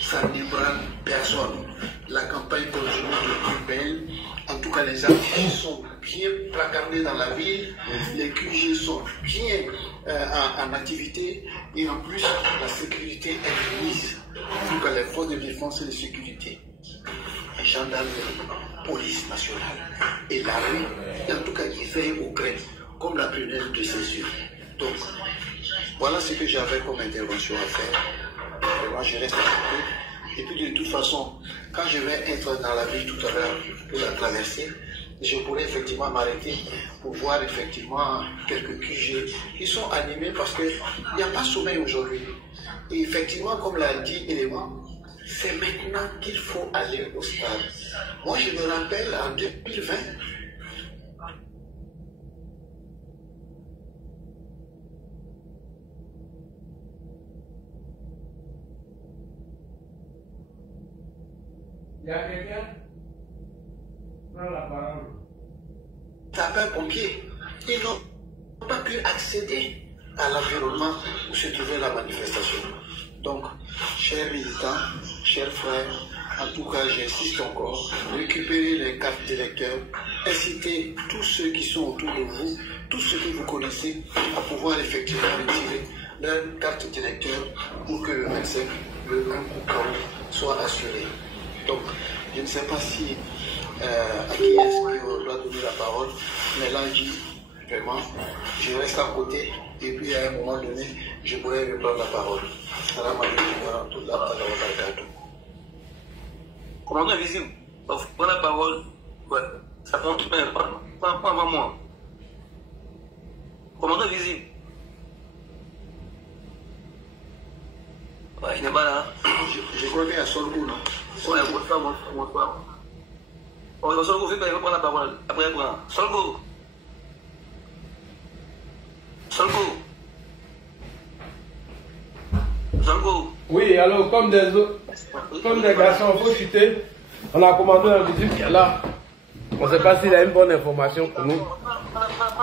ça n'ébranle personne. La campagne continue de plus belle. En tout cas, les affiches sont bien placardées dans la ville, les QG sont bien en activité, et en plus, la sécurité est mise. En tout cas, les forces de défense et de sécurité, les gendarmerie, police nationale et l'armée, en tout cas, qui fait au crédit, comme la prunelle de ses yeux. Donc, voilà ce que j'avais comme intervention à faire. Moi, je reste à côté. Et puis, de toute façon, quand je vais être dans la ville tout à l'heure pour la traverser, je pourrais effectivement m'arrêter pour voir effectivement quelques QG qui sont animés parce qu'il n'y a pas sommeil aujourd'hui. Et effectivement, comme l'a dit Élément, c'est maintenant qu'il faut aller au stade. Moi, je me rappelle en 2020, il y a quelqu'un? Prends la parole. Sapeurs-pompiers, ils n'ont pas pu accéder à l'environnement où se trouvait la manifestation. Donc, chers militants, chers frères, en tout cas, j'insiste encore, récupérez les cartes d'électeurs, incitez tous ceux qui sont autour de vous, tous ceux que vous connaissez, à pouvoir effectivement retirer leur carte d'électeur pour que le 25, le grand coup soit assuré. Donc, je ne sais pas si à qui est-ce qu'on doit donner la parole, mais là, vraiment, je reste à côté et puis à un moment donné, je pourrais reprendre la parole. Commandant invisible, prends la parole. Ouais, ça compte bien, pas avant moi. Commandant invisible. Ouais, il n'est pas là. Je crois qu'il y a Solgo, non? Ouais, bonsoir. Oh, Solgo, il va prendre la parole. Après, il prend. Solgo. Oui, alors comme des garçons, il faut chuter. On a commandé un visible qui est là. On ne sait pas s'il a une bonne information pour nous.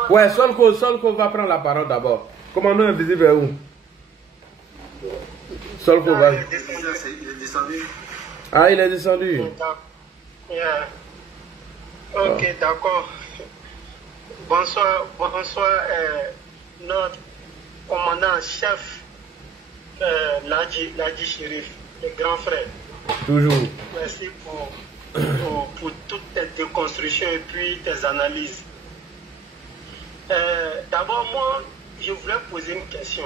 Ouais, Solko va prendre la parole d'abord. Commandant invisible est où? Solko va. Il est descendu. Ah, il est descendu. Yeah. Ok, d'accord. Bonsoir, notre commandant-chef, Ladji Chérif, le grand frère. Toujours. Merci pour toutes tes déconstructions et puis tes analyses. D'abord, moi, je voulais poser une question.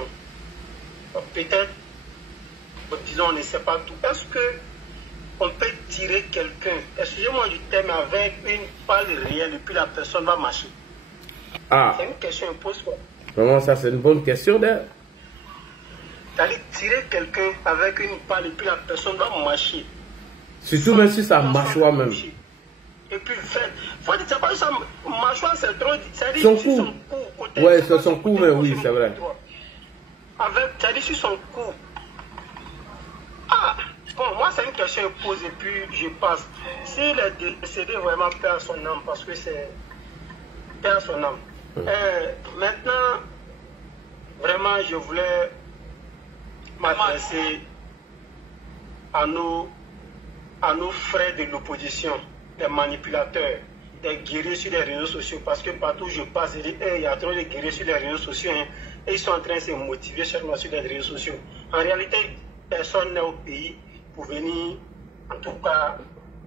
Peut-être, disons, on ne sait pas tout. Est-ce qu'on peut tirer quelqu'un, excusez-moi du terme, avec une balle réelle et puis la personne va marcher? Ah. C'est une question imposée. Vraiment, ça c'est une bonne question d'ailleurs. C'est-à-dire tirer quelqu'un avec une balle et puis la personne va marcher. Surtout même si ça mâchoire même. Et puis, faut dire, c'est pas ça, mâchoire, c'est trop. Son cou. Ouais, c'est son cou, mais oui, c'est vrai. C'est-à-dire sur son cou. Ah, bon, moi, c'est une question posée, et puis je passe. S'il est décédé, vraiment, perd son âme, parce que c'est. Perd son âme. Maintenant, vraiment, je voulais m'adresser à nos frères de l'opposition, des manipulateurs, des guerriers sur les réseaux sociaux, parce que partout où je passe, il y a trop de guerriers sur les réseaux sociaux, hein, et ils sont en train de se motiver seulement sur les réseaux sociaux. En réalité, personne n'est au pays pour venir, en tout cas,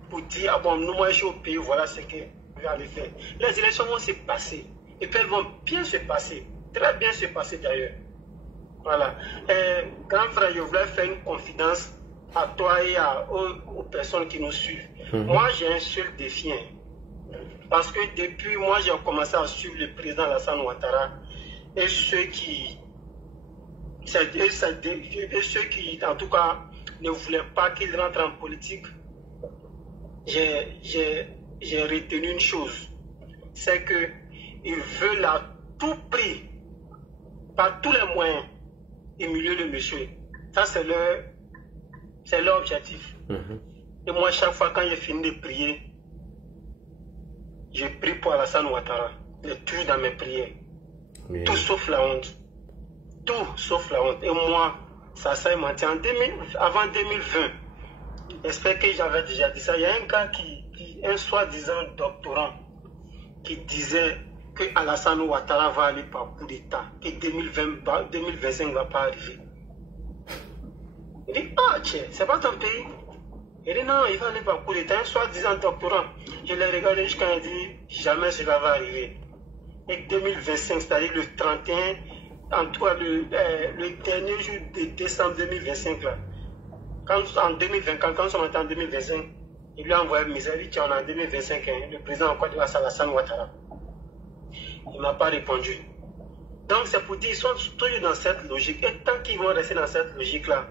pour dire, ah bon, nous, moi, je suis au pays, voilà ce que je vais aller faire. Les élections vont se passer, et puis elles vont bien se passer, très bien se passer d'ailleurs. Voilà. Grand frère, je voulais faire une confidence à toi et aux personnes qui nous suivent. Moi, j'ai un seul défi. Parce que depuis, moi, j'ai commencé à suivre le président Alassane Ouattara et ceux qui, en tout cas, ne voulaient pas qu'il rentre en politique. J'ai retenu une chose, c'est qu'ils veulent à tout prix, par tous les moyens, humilier le monsieur. Ça, c'est leur objectif. Et moi, chaque fois quand j'ai fini de prier, je prie pour Alassane Ouattara. Je tue dans mes prières. Tout sauf la honte. Tout sauf la honte. Et moi, ça m'a dit avant 2020. J'espère que j'avais déjà dit ça. Il y a un gars un soi-disant doctorant, qui disait que Alassane Ouattara va aller par coup d'État, que 2025 ne va pas arriver. Il dit, ah tiens, c'est pas ton pays. Il dit, non, il va aller par coup d'État, un soi-disant doctorant. Je l'ai regardé jusqu'à il dit, jamais cela va arriver. Et 2025, c'est-à-dire le 31, en tout cas le dernier jour de décembre 2025, là, en 2020, quand on est en 2025, il lui a envoyé un message, il dit, on est en 2025, hein, le président en Côte d'Ivoire, Alassane Ouattara. Il ne m'a pas répondu. Donc c'est pour dire qu'ils sont toujours dans cette logique. Et tant qu'ils vont rester dans cette logique-là,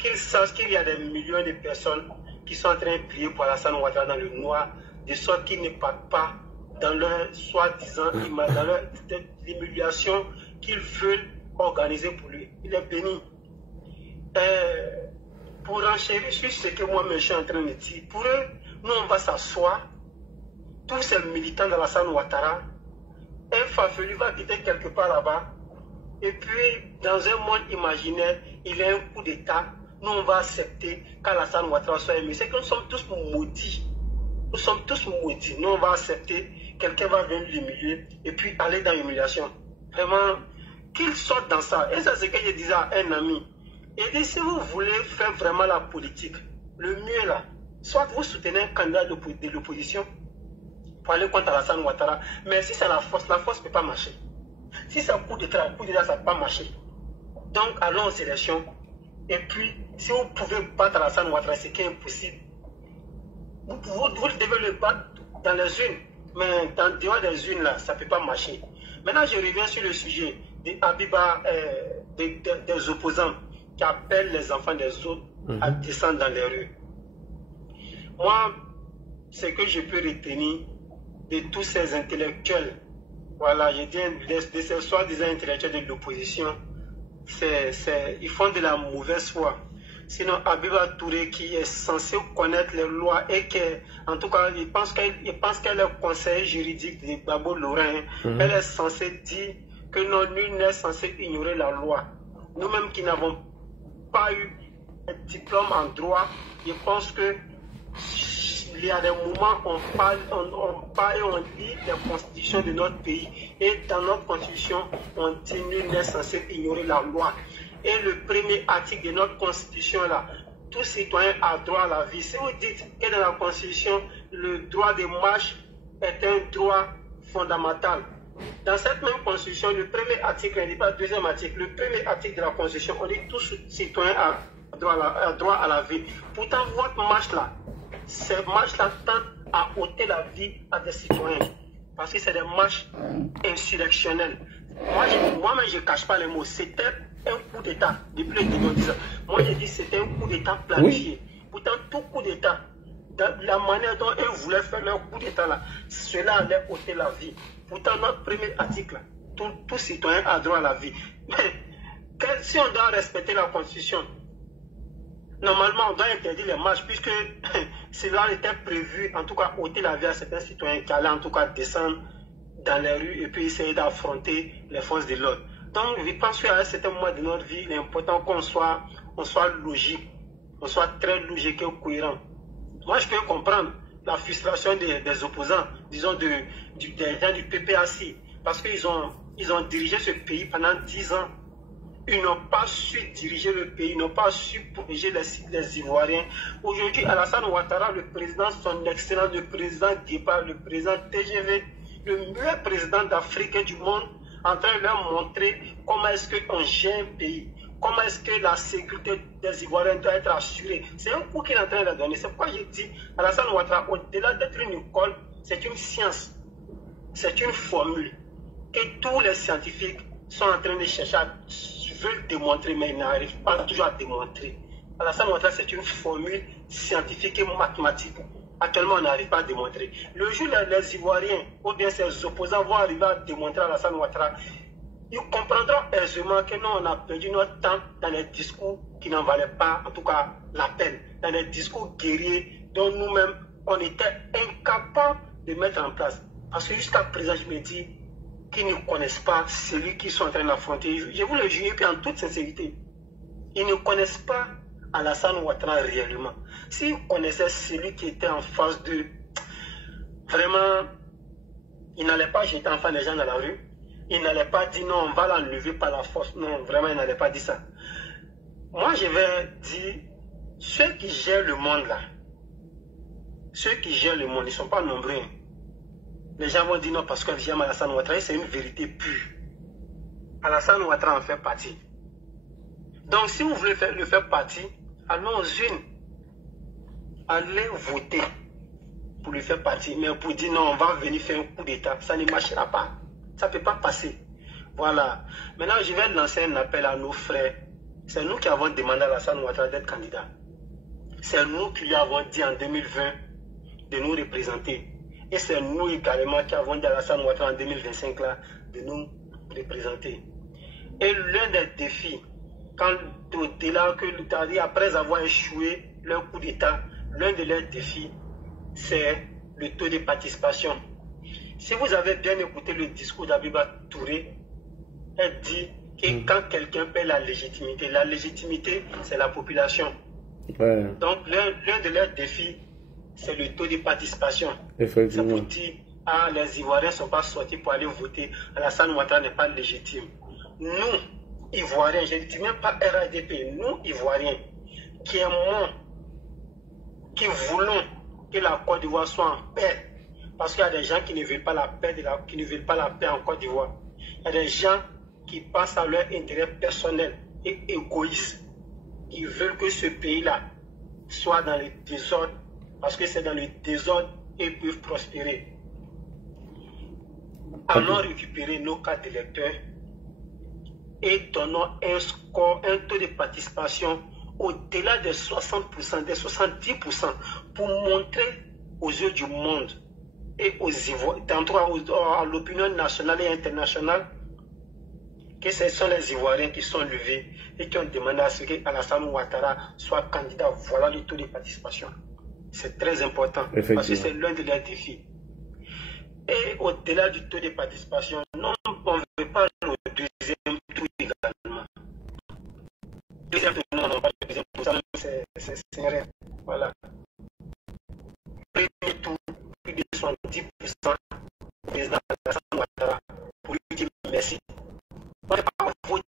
qu'ils sachent qu'il y a des millions de personnes qui sont en train de prier pour Alassane Ouattara dans le noir, de sorte qu'ils ne partent pas dans leur soi-disant, dans leur humiliation qu'ils veulent organiser pour lui. Il est béni. Pour enchérir sur ce que moi-même je suis en train de dire, pour eux, nous on va s'asseoir, tous ces militants d'Alassane Ouattara, un farfelu va quitter quelque part là-bas, et puis dans un monde imaginaire, il y a un coup d'État, nous on va accepter qu'Alassane Ouattara soit élu. C'est que nous sommes tous maudits. Nous sommes tous maudits. Nous on va accepter, quelqu'un va venir l'humilier, et puis aller dans l'humiliation. Vraiment, qu'il sorte dans ça. Et ça c'est ce que je disais à un ami. Et dit, si vous voulez faire vraiment la politique, le mieux là, soit vous soutenez un candidat de l'opposition pour aller contre Alassane Ouattara, mais si c'est la force ne peut pas marcher. Si c'est un coup d'État, ça ne peut pas marcher. Donc allons aux élections. Et puis, si vous pouvez battre Alassane Ouattara, c'est qui est impossible. Vous devez le battre dans les unes, mais dans dehors des unes là, ça ne peut pas marcher. Maintenant, je reviens sur le sujet des Abiba, des opposants qui appellent les enfants des autres à descendre dans les rues. Moi, ce que je peux retenir de tous ces intellectuels, voilà, je dis de ces soi-disant intellectuels de l'opposition, ils font de la mauvaise foi. Sinon, Abiba Touré, qui est censé connaître les lois et qui, en tout cas, il pense qu'elle est conseillère juridique de Babo Lorrain, elle est censée dire que non, nul n'est censé ignorer la loi. Nous-mêmes qui n'avons pas eu un diplôme en droit, je pense que il y a des moments où on parle et on lit les constitutions de notre pays. Et dans notre constitution, on dit nul n'est censé ignorer la loi. Et le premier article de notre constitution là, tout citoyen a droit à la vie. Si vous dites que dans la constitution, le droit de marche est un droit fondamental, dans cette même constitution, le premier article, il dit pas le deuxième article, le premier article de la constitution, on dit tout citoyen a droit à la vie. Pourtant, votre marche là, ces marches-là tendent à ôter la vie à des citoyens. Parce que c'est des marches insurrectionnelles. Moi-même, je ne cache pas les mots. C'était un coup d'État depuis le début de 10 ans. Moi, je dis que c'était un coup d'État planifié. Pourtant, tout coup d'État, la manière dont eux voulaient faire leur coup d'État, là, cela allait ôter la vie. Pourtant, notre premier article, là, tout citoyen a droit à la vie. Mais si on doit respecter la Constitution, normalement, on doit interdire les marches, puisque cela était prévu, en tout cas, ôter la vie à certains citoyens qui allaient en tout cas descendre dans les rues et puis essayer d'affronter les forces de l'ordre. Donc, je pense qu'à un certain moment de notre vie, il est important qu'on soit logique, on soit très logique et cohérent. Moi, je peux comprendre la frustration des opposants, disons des gens du PPAC, parce qu'ils ont dirigé ce pays pendant 10 ans. Ils n'ont pas su diriger le pays, ils n'ont pas su protéger les Ivoiriens. Aujourd'hui, Alassane Ouattara, le président, son excellence, le président Guépa, le président TGV, le meilleur président d'Afrique et du monde, en train de leur montrer comment est-ce qu'on gère un pays, comment est-ce que la sécurité des Ivoiriens doit être assurée. C'est un coup qu'il est en train de donner. C'est pourquoi je dis, Alassane Ouattara, au-delà d'être une école, c'est une science, c'est une formule que tous les scientifiques sont en train de chercher veulent démontrer, mais ils n'arrivent pas toujours à démontrer. Alassane Ouattara, c'est une formule scientifique et mathématique. Actuellement, on n'arrive pas à démontrer. Le jour où les Ivoiriens, ou bien ses opposants, vont arriver à démontrer Alassane Ouattara, ils comprendront aisément que non, on a perdu notre temps dans les discours qui n'en valaient pas, en tout cas, la peine. Dans les discours guerriers dont nous-mêmes, on était incapables de mettre en place. Parce que jusqu'à présent, je me dis, qui ne connaissent pas celui qu'ils sont en train d'affronter. Je vous le jure, puis en toute sincérité, ils ne connaissent pas Alassane Ouattara réellement. S'ils connaissaient celui qui était en face d'eux, vraiment, ils n'allaient pas jeter enfin les gens dans la rue. Ils n'allaient pas dire non, on va l'enlever par la force. Non, vraiment, ils n'allaient pas dire ça. Moi, je vais dire, ceux qui gèrent le monde là, ceux qui gèrent le monde, ils ne sont pas nombreux. Les gens vont dire non parce que j'aime Alassane Ouattara, c'est une vérité pure. Alassane Ouattara en fait partie. Donc si vous voulez le faire partie, allons-y. Allez voter pour lui faire partie. Mais pour dire non, on va venir faire un coup d'État, ça ne marchera pas. Ça ne peut pas passer. Voilà. Maintenant, je vais lancer un appel à nos frères C'est nous qui avons demandé à Alassane Ouattara d'être candidat. C'est nous qui lui avons dit en 2020 de nous représenter. Et c'est nous également qui avons dit à Alassane Ouattara en 2025 là, de nous représenter. Et l'un des défis, quand au-delà que l'Italie, après avoir échoué leur coup d'État, l'un de leurs défis, c'est le taux de participation. Si vous avez bien écouté le discours d'Abiba Touré, elle dit que quand quelqu'un perd la légitimité, c'est la population. Ouais. Donc, l'un de leurs défis, c'est le taux de participation. C'est pour dire, les Ivoiriens ne sont pas sortis pour aller voter. Alassane Ouattara n'est pas légitime. Nous, Ivoiriens, je ne dis même pas RADP, nous, Ivoiriens, qui aimons, qui voulons que la Côte d'Ivoire soit en paix, parce qu'il y a des gens qui ne veulent pas la paix, qui ne veulent pas la paix en Côte d'Ivoire. Il y a des gens qui pensent à leur intérêt personnel et égoïste, qui veulent que ce pays-là soit dans le désordre, parce que c'est dans le désordre qu'ils peuvent prospérer. Allons récupérer nos cartes d'électeurs et donnons un score, un taux de participation au-delà des 60%, des 70%, pour montrer aux yeux du monde et aux Ivoiriens, à l'opinion nationale et internationale, que ce sont les Ivoiriens qui sont levés et qui ont demandé à ce qu'Alassane Ouattara soit candidat. Voilà le taux de participation. C'est très important parce que c'est l'un de leurs défis. Et au-delà du taux de participation, non, on ne veut pas le deuxième tour également. Deuxième tour, non, pas le deuxième tour, ça c'est vrai. Voilà. Premier tour, plus de 70%, président Alassane Ouattara, pour lui dire merci. On n'est pas voté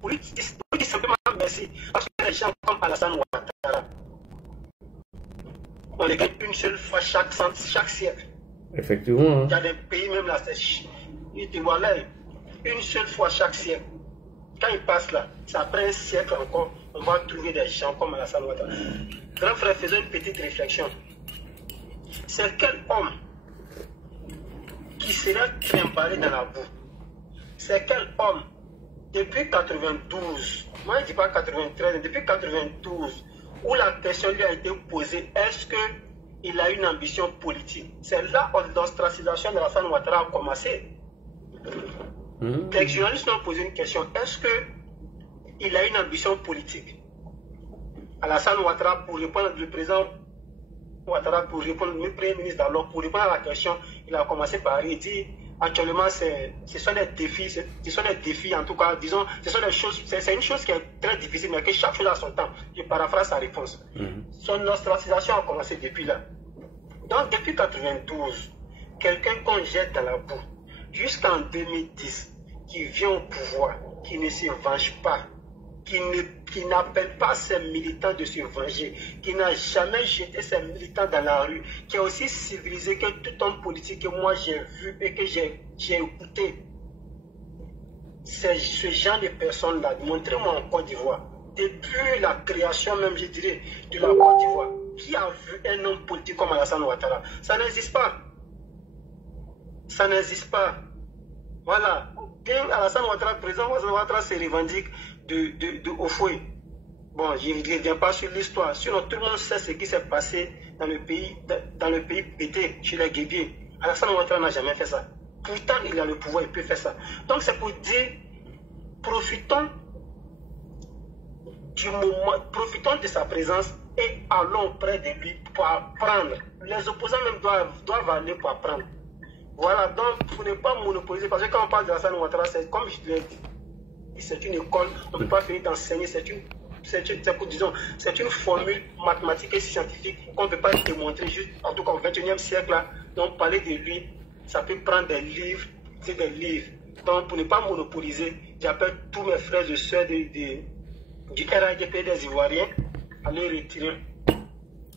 pour lui dire simplement merci, parce que les gens comme Alassane Ouattara, on les gagne une seule fois chaque siècle. Effectivement. Il y a des pays, même là, ils te voient là, une seule fois chaque siècle. Quand ils passent là, c'est après un siècle encore, on va trouver des gens comme Alassane Ouattara. Grand frère, faisons une petite réflexion. C'est quel homme qui sera trimballé dans la boue? C'est quel homme, depuis 92, moi je ne dis pas 93, depuis 92, où la question lui a été posée, est-ce qu'il a une ambition politique? C'est là où l'ostracisation de Alassane Ouattara a commencé. Les journalistes ont posé une question, est-ce qu'il a une ambition politique? Alassane Ouattara, pour répondre, le président Ouattara, pour répondre, le Premier ministre d'alors, pour répondre à la question, il a commencé par dire, actuellement, ce sont des défis, en tout cas, disons, c'est une chose qui est très difficile, mais que chaque chose a son temps. Je paraphrase sa réponse. Son ostracisation a commencé depuis là. Donc, depuis 92, quelqu'un qu'on jette dans la boue, jusqu'en 2010, qui vient au pouvoir, qui ne se venge pas, qui n'appelle pas ses militants de se venger, qui n'a jamais jeté ses militants dans la rue, qui est aussi civilisé que tout homme politique que moi j'ai vu et que j'ai écouté. C'est ce genre de personnes-là. Montrez-moi en Côte d'Ivoire, depuis la création même, je dirais, de la Côte d'Ivoire, qui a vu un homme politique comme Alassane Ouattara? Ça n'existe pas. Ça n'existe pas. Voilà. Alassane Ouattara, président Alassane Ouattara se revendique de Houphouët. Bon, je ne reviens pas sur l'histoire. Sinon, tout le monde sait ce qui s'est passé dans le pays pété, chez les guébiers. Alassane Ouattara n'a jamais fait ça. Pourtant, il a le pouvoir, il peut faire ça. Donc, c'est pour dire, profitons du moment, profitons de sa présence et allons près de lui pour apprendre. Les opposants même doivent aller pour apprendre. Voilà, donc, pour ne pas monopoliser, parce que quand on parle d'Alassane Ouattara, c'est comme je l'ai dit, c'est une école, on ne peut pas finir d'enseigner, c'est une formule mathématique et scientifique qu'on ne peut pas démontrer juste, en tout cas au XXIe siècle, là, donc parler de lui, ça peut prendre des livres, c'est des livres. Donc pour ne pas monopoliser, j'appelle tous mes frères et sœurs du RADP des Ivoiriens à les retirer.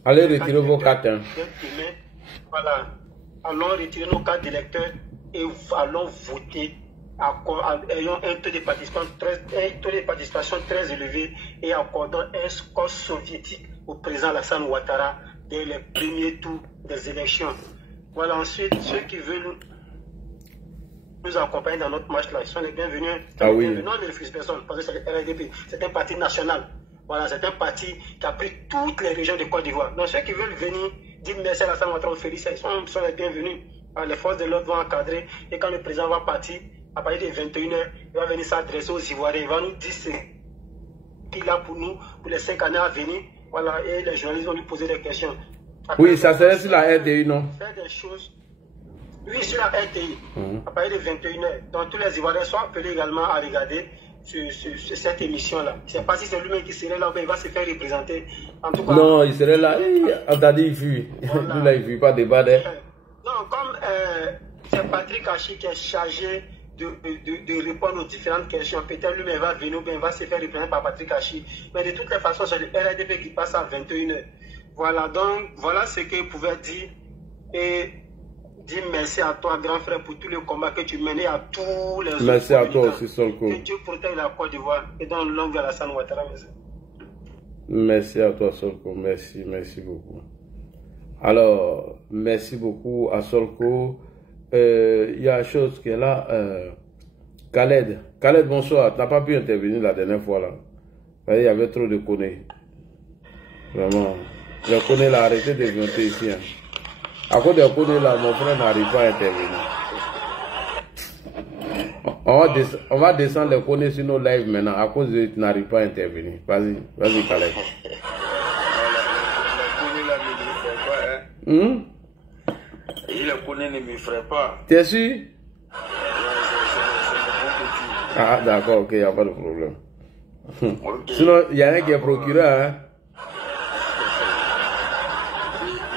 Allez retirer vos cartes. Voilà, allons retirer nos cartes d'électeurs et allons voter. Ayant un taux de participation très élevé et accordant un score soviétique au président Alassane Ouattara dès les premiers tours des élections. Voilà, ensuite, ceux qui veulent nous accompagnent dans notre marche là. Ils sont les bienvenus. Non, on ne refuse personne parce que c'est le RDP. C'est un parti national. Voilà, c'est un parti qui a pris toutes les régions de Côte d'Ivoire. Donc ceux qui veulent venir dire merci à Alassane Ouattara, ils sont les bienvenus. Alors, les forces de l'ordre vont encadrer et quand le président va partir, à partir de 21h, il va venir s'adresser aux Ivoiriens. Il va nous dire ce qu'il a pour nous, pour les 5 années à venir. Voilà, et les journalistes vont lui poser des questions. Après, oui, ça serait sur la RDI, non? Faire des choses. Oui, sur la RDI, à partir de 21h. Donc tous les Ivoiriens sont appelés également à regarder cette émission-là. Je ne sais pas si c'est lui-même qui serait là, mais il va se faire représenter. En tout cas, non, il serait là. On t'a dit, il fuit. Voilà. Là, il ne fuit pas débattre. Non, comme c'est Patrick Hachi qui est chargé de répondre aux différentes questions, peut-être lui-même va venir ou bien il va se faire représenter par Patrick Hachi. Mais de toutes les façons, c'est le RDP qui passe à 21h. Voilà, donc voilà ce qu'il pouvait dire. Et dis merci à toi, grand frère, pour tous les combats que tu menais à tous les autres. Merci à toi aussi, Solko. Que Dieu protège la Côte d'Ivoire et donne longue vie à Alassane Ouattara. Merci à toi, Solko. Merci beaucoup. Alors, merci beaucoup à Solko. Il y a une chose qui est là. Khaled, bonsoir. Tu n'as pas pu intervenir la dernière fois là. Il y avait trop de connais. Vraiment. Le connais l'a arrêté de venir ici. Hein. À cause de connais là, mon frère n'arrive pas à intervenir. On va descendre les connais sur nos lives maintenant. À cause de tu n'arrives pas à intervenir. Vas-y, Khaled. Il le connaît, ne me ferait pas. T'es sûr? Ah, d'accord, ok, il n'y a pas de problème. Okay. Sinon, il y a un qui est procureur. Hein?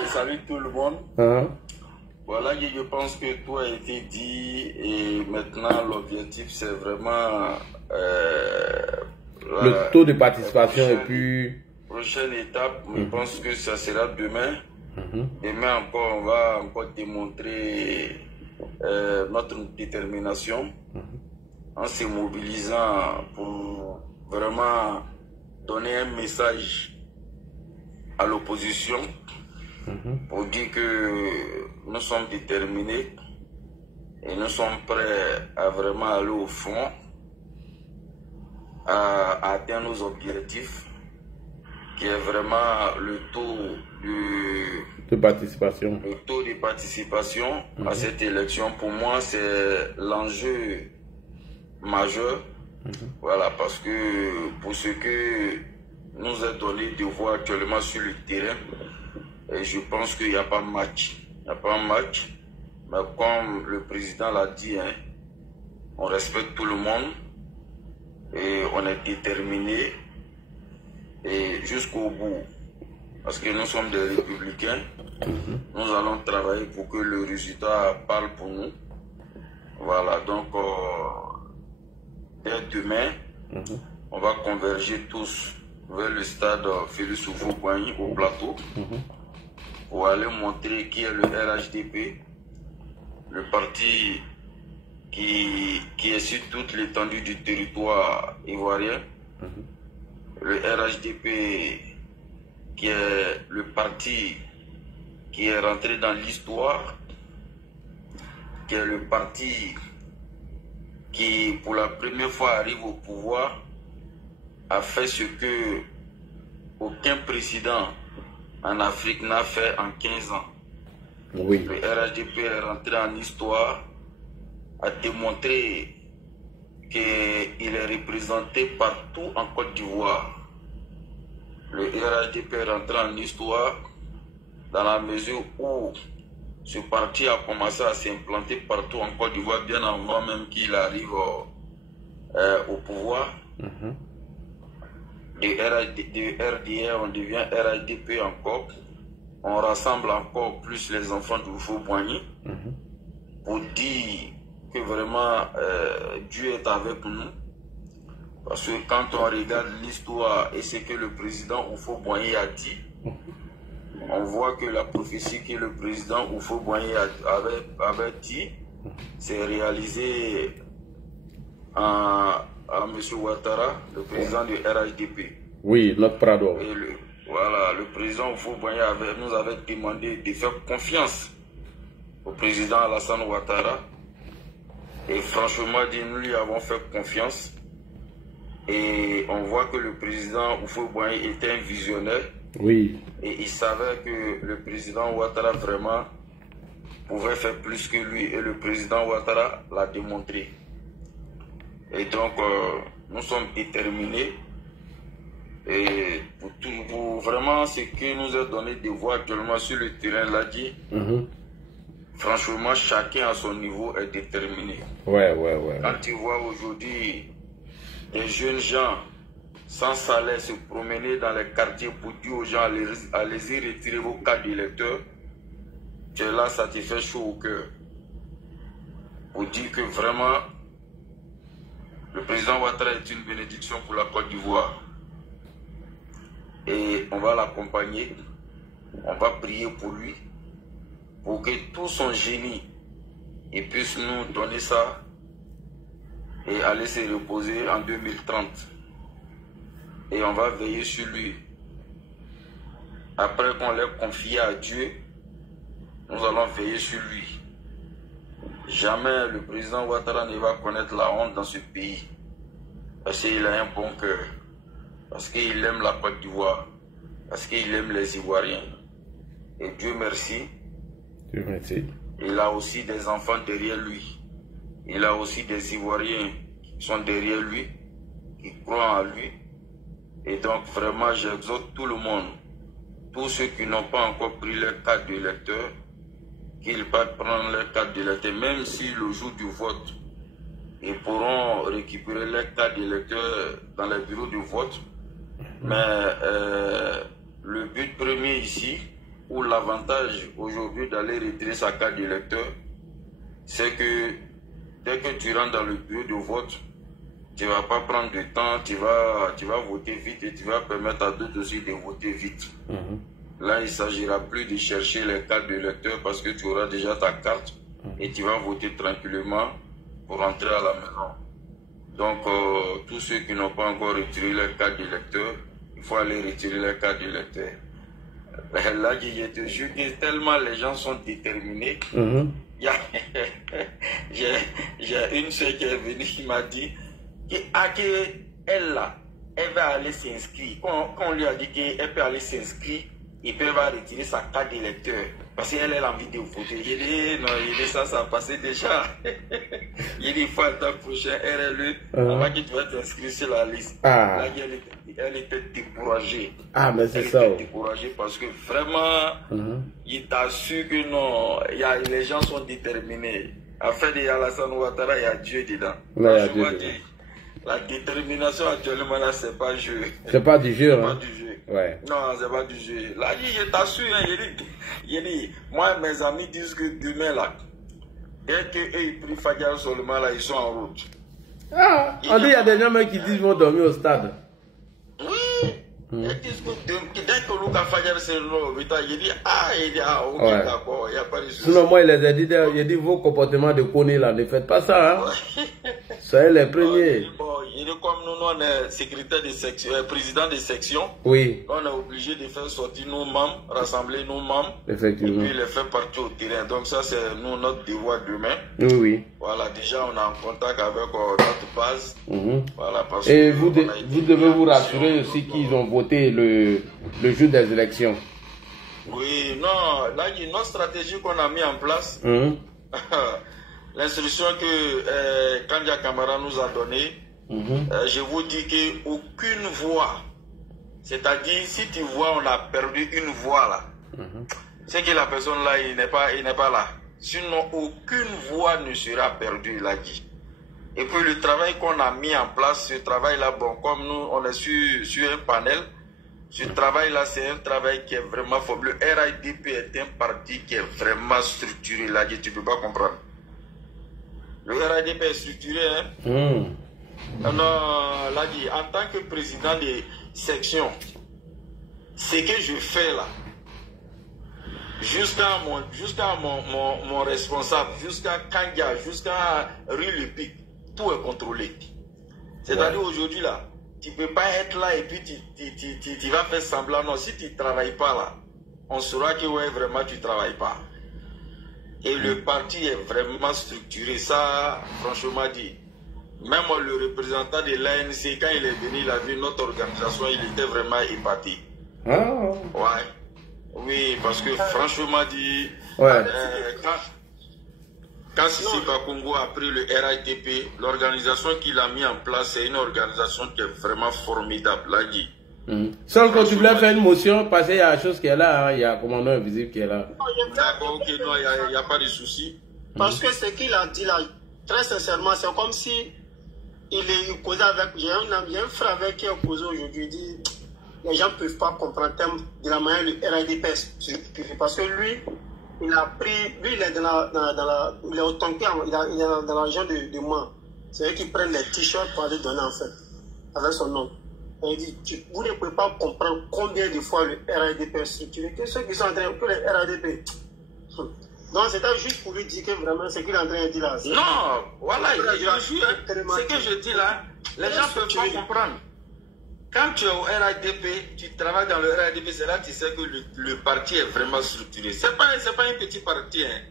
Je salue tout le monde. Voilà, je pense que tout a été dit et maintenant l'objectif c'est vraiment le taux de participation et puis... Prochaine étape, je pense que ça sera demain. Demain encore, on va encore démontrer notre détermination en se mobilisant pour vraiment donner un message à l'opposition pour dire que nous sommes déterminés et nous sommes prêts à vraiment aller au fond, à atteindre nos objectifs, qui est vraiment le taux de participation. Le taux de participation à cette élection, pour moi, c'est l'enjeu majeur. Voilà, parce que pour ce que nous est donné de voir actuellement sur le terrain, et je pense qu'il n'y a pas match. Il n'y a pas match, mais comme le président l'a dit, hein, on respecte tout le monde et on est déterminé et jusqu'au bout. Parce que nous sommes des républicains, nous allons travailler pour que le résultat parle pour nous. Voilà, donc dès demain, on va converger tous vers le stade Félix Houphouët-Boigny au plateau pour aller montrer qui est le RHDP, le parti qui est sur toute l'étendue du territoire ivoirien, le RHDP qui est le parti qui est rentré dans l'histoire, qui est le parti qui pour la première fois arrive au pouvoir, a fait ce que aucun président en Afrique n'a fait en 15 ans. Oui. Le RHDP est rentré en histoire, a démontré qu'il est représenté partout en Côte d'Ivoire. Le RHDP est rentré en histoire dans la mesure où ce parti a commencé à s'implanter partout en Côte d'Ivoire, bien avant même qu'il arrive au pouvoir. De RDR, on devient RHDP encore. On rassemble encore plus les enfants de Houphouët-Boigny pour dire que vraiment Dieu est avec nous. Parce que quand on regarde l'histoire et ce que le président Houphouët-Boigny a dit, on voit que la prophétie que le président Houphouët-Boigny avait dit, c'est réalisé à M. Ouattara, le président du RHDP. Oui, notre Prado. Et voilà, le président Houphouët-Boigny nous avait demandé de faire confiance au président Alassane Ouattara Et franchement, nous lui avons fait confiance. Et on voit que le président Houphouët-Boigny était un visionnaire. Oui. Et il savait que le président Ouattara vraiment pouvait faire plus que lui. Et le président Ouattara l'a démontré. Et donc, nous sommes déterminés. Et pour vraiment ce qui nous a donné des voix actuellement sur le terrain, l'a dit. Franchement, chacun à son niveau est déterminé. Ouais. Quand tu vois aujourd'hui des jeunes gens sans salaire se promener dans les quartiers pour dire aux gens allez-y retirer vos cartes d'électeurs, tu es là, ça te fait chaud au cœur. Pour dire que vraiment, le président Ouattara est une bénédiction pour la Côte d'Ivoire. Et on va l'accompagner, on va prier pour lui, pour que tout son génie il puisse nous donner ça et aller se reposer en 2030. Et on va veiller sur lui. Après qu'on l'ait confié à Dieu, nous allons veiller sur lui. Jamais le président Ouattara ne va connaître la honte dans ce pays. Parce qu'il a un bon cœur. Parce qu'il aime la Côte d'Ivoire. Parce qu'il aime les Ivoiriens. Et Dieu merci. Dieu merci. Il a aussi des enfants derrière lui. Il a aussi des Ivoiriens qui sont derrière lui, qui croient en lui. Et donc vraiment, j'exhorte tout le monde, tous ceux qui n'ont pas encore pris leur carte d'électeur, qu'ils partent prendre leur carte d'électeur, même si le jour du vote, ils pourront récupérer leur carte d'électeur dans les bureaux de vote. Mais le but premier ici, ou l'avantage aujourd'hui d'aller retirer sa carte d'électeur, c'est que dès que tu rentres dans le bureau de vote, tu ne vas pas prendre de temps, tu vas voter vite et tu vas permettre à d'autres aussi de voter vite. Là, il ne s'agira plus de chercher les cartes d'électeur parce que tu auras déjà ta carte et tu vas voter tranquillement pour rentrer à la maison. Donc, tous ceux qui n'ont pas encore retiré leur carte d'électeur, il faut aller retirer leur carte d'électeur. Là, je te jure que tellement les gens sont déterminés. J'ai une soeur qui est venue qui m'a dit qu'elle là, elle va aller s'inscrire. Quand on lui a dit qu'elle peut aller s'inscrire, et puis elle va retirer sa carte d'électeur. Parce qu'elle a envie de voter. J'ai dit, non, ça a passé déjà. Il dit, il faut attendre prochain RLE, avant que tu vas t'inscrire sur la liste. Là, elle était découragée. Mais c'est ça. Elle était découragée parce que vraiment, il t'assure que non, les gens sont déterminés. À faire de Alassane Ouattara, il y a Dieu dedans. La détermination actuellement là, c'est pas jeu. C'est pas du jeu, hein? Pas du jeu. Ouais. Non, c'est pas du jeu. Là, je t'assure, il dit, moi, mes amis disent que demain là, dès qu'ils prient Fadjar seulement là, ils sont en route. On dit il y a des gens qui disent qu'ils vont dormir au stade. Oui. Dès que Lucas Fadjar c'est là, il dit, ok, d'accord, il n'y a pas de souci. Sinon, moi, il les a dit, vos comportements de conner là, ne faites pas ça, hein. Soyez les premiers. Il est comme nous, on est secrétaire de section, président de section. Oui. On est obligé de faire sortir nos membres, rassembler nos membres. Effectivement. Et puis les faire partir au terrain. Donc ça, c'est nous, notre devoir demain. Oui. Voilà, déjà, on est en contact avec notre base. Voilà, parce et que vous devez vous rassurer aussi qu'ils ont voté le jour des élections. Oui, non, là, il y a une autre stratégie qu'on a mis en place. L'instruction que Kandia Camara nous a donnée, je vous dis qu'aucune voix, c'est-à-dire si tu vois on a perdu une voix là, c'est que la personne là, il n'est pas là. Sinon, aucune voix ne sera perdue, il a dit. Et puis le travail qu'on a mis en place, ce travail-là, bon, comme nous, on est sur un panel, ce travail-là, c'est un travail qui est vraiment fort. Le RIDP est un parti qui est vraiment structuré, là, tu ne peux pas comprendre. Le RIDP est structuré, hein. Non, là, en tant que président de section, ce que je fais là, jusqu'à mon responsable, jusqu'à Kandia, jusqu'à Rue Le Pic, tout est contrôlé. C'est-à-dire aujourd'hui là, tu ne peux pas être là et puis tu vas faire semblant. Non, si tu ne travailles pas là, on saura que ouais, vraiment tu ne travailles pas. Et le parti est vraiment structuré. Ça, franchement dit. Même le représentant de l'ANC, quand il est venu, il a vu notre organisation, il était vraiment épaté. Ah. Ouais. Oui, parce que franchement dit, ouais. Quand Sissi Bakongo a pris le RITP, l'organisation qu'il a mis en place, c'est une organisation qui est vraiment formidable, là dit. Seul quand tu voulais faire une motion, parce qu'il y a la chose qui est là, hein, il y a un commandant invisible qui est là. D'accord, ok, non, il n'y a pas de souci. Parce que ce qu'il a dit là, très sincèrement, c'est comme si il est causé avec. J'ai un frère avec qui est causé aujourd'hui, il dit les gens ne peuvent pas comprendre de la manière le RIDP. Parce que lui, il a pris, lui il est il est authentifié, il est dans l'argent de moi. C'est eux qui prennent les t-shirts pour aller donner en fait, avec son nom. Et il dit, vous ne pouvez pas comprendre combien de fois le RIDP est structuré, que ceux qui sont en train de le RIDP. Donc c'était juste pour lui dire que vraiment ce qu'il est en train de dire là. Non, voilà, ce que je dis là, les gens ne peuvent pas comprendre. Quand tu es au RIDP, tu travailles dans le RIDP, c'est là que tu sais que le parti est vraiment structuré. Ce n'est pas un petit parti, hein.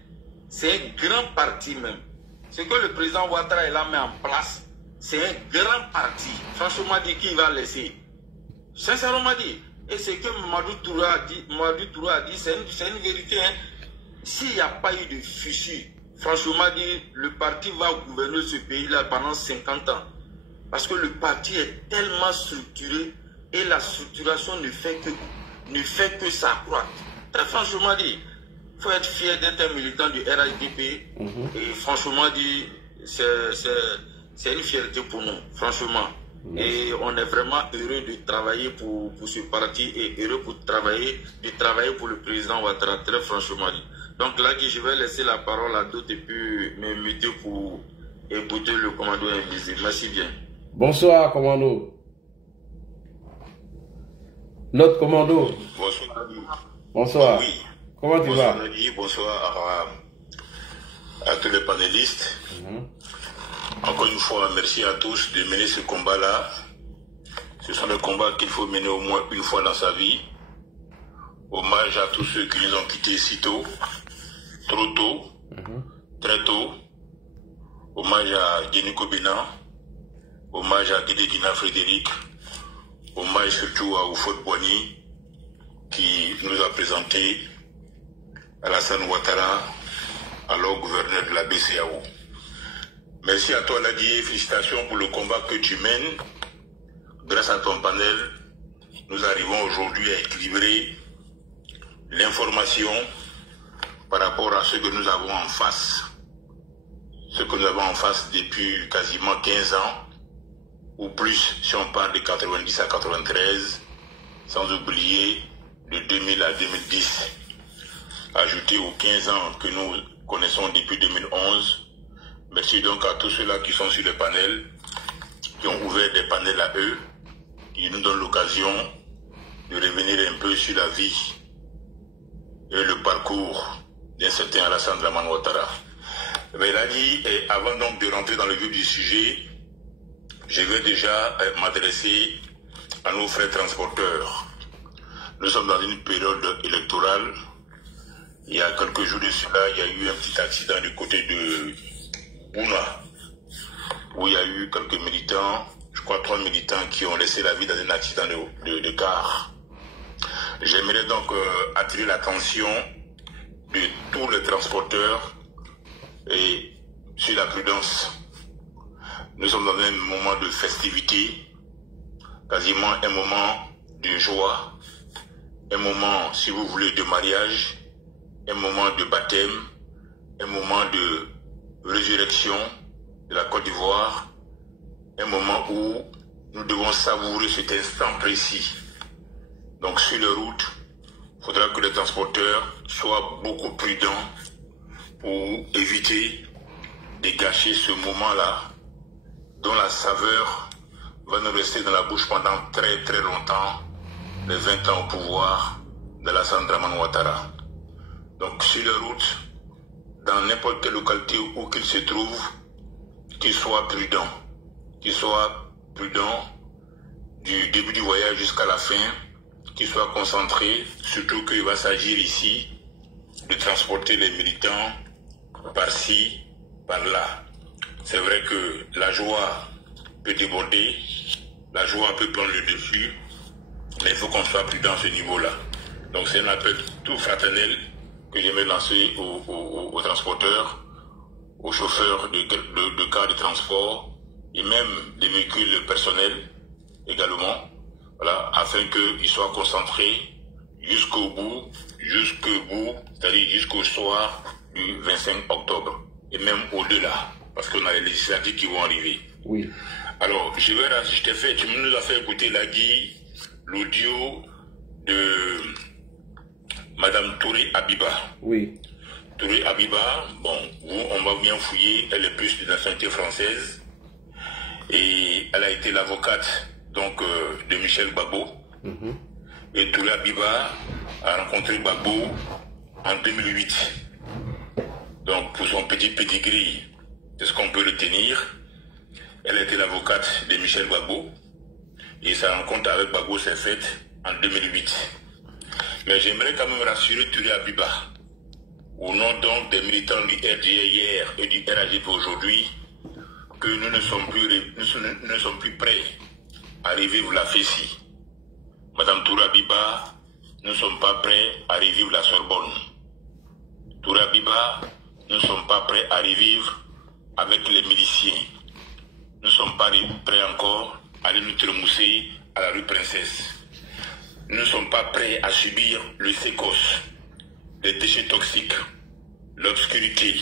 C'est un grand parti même. Ce que le président Ouattara a mis en place, c'est un grand parti. Franchement dit, qui va laisser? Sincèrement dit. Et ce que Mamadou Toura a dit, c'est une vérité. Hein. S'il n'y a pas eu de fichu, franchement dit, le parti va gouverner ce pays-là pendant 50 ans. Parce que le parti est tellement structuré et la structuration ne fait que s'accroître. Très franchement dit, il faut être fier d'être un militant du RIDP. Et franchement dit, c'est une fierté pour nous, franchement. Et on est vraiment heureux de travailler pour ce parti et heureux de travailler pour le président Ouattara, très franchement dit. Donc là, je vais laisser la parole à d'autres et puis m'inviter pour écouter le commando invisible. Merci bien. Bonsoir, commando. Notre commando. Bonsoir. Bonsoir. Oui. Comment tu vas? Bonsoir à tous les panélistes. Encore une fois, merci à tous de mener ce combat-là. Ce sont des combats qu'il faut mener au moins une fois dans sa vie. Hommage à tous ceux qui nous ont quittés si tôt, trop tôt, très tôt. Hommage à Denis Kobina. Hommage à Guédé-Guina Frédéric. Hommage surtout à Oufod Boigny qui nous a présenté Alassane Ouattara, alors gouverneur de la BCEAO. Merci à toi Ladi, félicitations pour le combat que tu mènes. Grâce à ton panel, nous arrivons aujourd'hui à équilibrer l'information par rapport à ce que nous avons en face. Ce que nous avons en face depuis quasiment 15 ans, ou plus si on parle de 90 à 93, sans oublier de 2000 à 2010. Ajouté aux 15 ans que nous connaissons depuis 2011. Merci donc à tous ceux-là qui sont sur le panel, qui ont ouvert des panels à eux, qui nous donnent l'occasion de revenir un peu sur la vie et le parcours d'un certain Alassane Dramane Ouattara. Mais il a dit, avant donc de rentrer dans le vif du sujet, je vais déjà m'adresser à nos frères transporteurs. Nous sommes dans une période électorale. Il y a quelques jours de cela, il y a eu un petit accident du côté de Bouna, où il y a eu quelques militants, je crois 3 militants qui ont laissé la vie dans un accident de car. J'aimerais donc attirer l'attention de tous les transporteurs et sur la prudence. Nous sommes dans un moment de festivité, quasiment un moment de joie, un moment, si vous voulez, de mariage, un moment de baptême, un moment de résurrection de la Côte d'Ivoire, un moment où nous devons savourer cet instant précis. Donc sur les routes, il faudra que les transporteurs soient beaucoup prudents pour éviter de gâcher ce moment-là, dont la saveur va nous rester dans la bouche pendant très très longtemps, les 20 ans au pouvoir d'Alassane Dramane Ouattara. Donc sur les routes, dans n'importe quelle localité où qu'il se trouve, qu'il soit prudent du début du voyage jusqu'à la fin, qu'il soit concentré, surtout qu'il va s'agir ici de transporter les militants par-ci, par-là. C'est vrai que la joie peut déborder, la joie peut prendre le dessus, mais il faut qu'on soit prudent à ce niveau-là. Donc c'est un appel tout fraternel que j'aimerais lancer aux transporteurs, aux chauffeurs de cars de transport et même des véhicules personnels également, voilà, afin qu'ils soient concentrés jusqu'au bout, c'est-à-dire jusqu'au soir du 25 octobre et même au-delà, parce qu'on a les législatives qui vont arriver. Oui. Alors, tu nous as fait écouter l'audio de Madame Touré Abiba. Oui. Touré Abiba, bon, on va bien fouiller, elle est plus de nationalité française et elle a été l'avocate donc de Michel Gbagbo. Et Touré Abiba a rencontré Gbagbo en 2008. Donc pour son petit pedigree, c'est ce qu'on peut retenir. Elle était l'avocate de Michel Gbagbo et sa rencontre avec Gbagbo s'est faite en 2008. Mais j'aimerais quand même rassurer Touré Abiba, au nom donc des militants du RDA hier et du RAGP aujourd'hui, que nous ne sommes plus prêts à revivre la Fessie. Madame Touré Abiba, nous ne sommes pas prêts à revivre la Sorbonne. Touré Abiba, nous ne sommes pas prêts à revivre avec les miliciens. Nous ne sommes pas prêts encore à aller nous tremousser à la rue Princesse. Nous ne sommes pas prêts à subir le sécosse, les déchets toxiques, l'obscurité,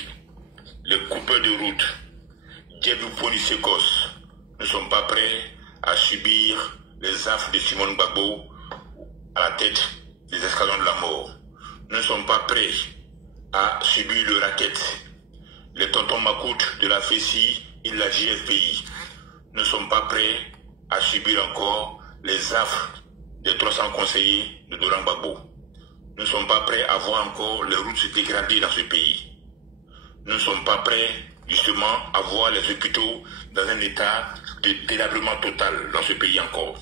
les coupeurs de route, Djebou Poli sécosse. Nous ne sommes pas prêts à subir les affres de Simone Gbagbo à la tête des escadrons de la mort. Nous ne sommes pas prêts à subir le racket, les tontons macoutes de la Fessie et de la JFPI. Nous ne sommes pas prêts à subir encore les affres des 300 conseillers de Laurent Gbagbo. Nous ne sommes pas prêts à voir encore les routes se dégrader dans ce pays. Nous ne sommes pas prêts, justement, à voir les hôpitaux dans un état de délabrement total dans ce pays encore.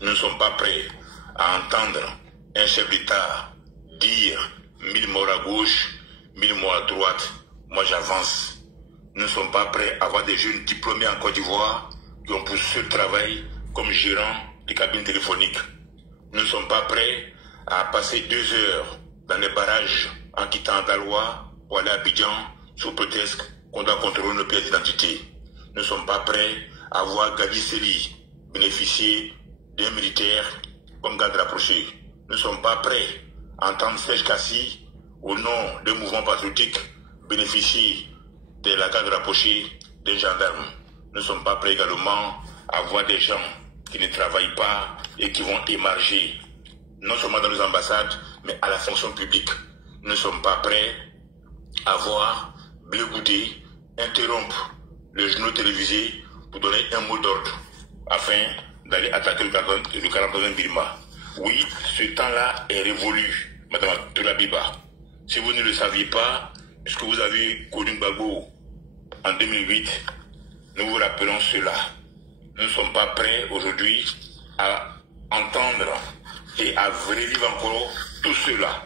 Nous ne sommes pas prêts à entendre un chef d'État dire 1000 morts à gauche, 1000 morts à droite, moi j'avance. Nous ne sommes pas prêts à voir des jeunes diplômés en Côte d'Ivoire qui ont pour seul travail comme gérant des cabines téléphoniques. Nous ne sommes pas prêts à passer 2 heures dans les barrages en quittant Daloa pour aller à Abidjan sous prétexte qu'on doit contrôler nos pièces d'identité. Nous ne sommes pas prêts à voir Gadi Seli bénéficier d'un militaire comme garde rapproché. Nous ne sommes pas prêts à entendre Serge Kassi, au nom d'un mouvement patriotique, bénéficier de la garde rapprochée des gendarmes. Nous ne sommes pas prêts également à voir des gens qui ne travaillent pas et qui vont émarger, non seulement dans nos ambassades, mais à la fonction publique. Nous ne sommes pas prêts à voir Blé Goudé interrompre le journal télévisé pour donner un mot d'ordre afin d'aller attaquer le 41e Birma. Oui, ce temps-là est révolu, Madame Touré Abiba. Si vous ne le saviez pas, puisque vous avez connu Gbagbo en 2008, nous vous rappelons cela. Nous ne sommes pas prêts aujourd'hui à entendre et à revivre encore tout cela.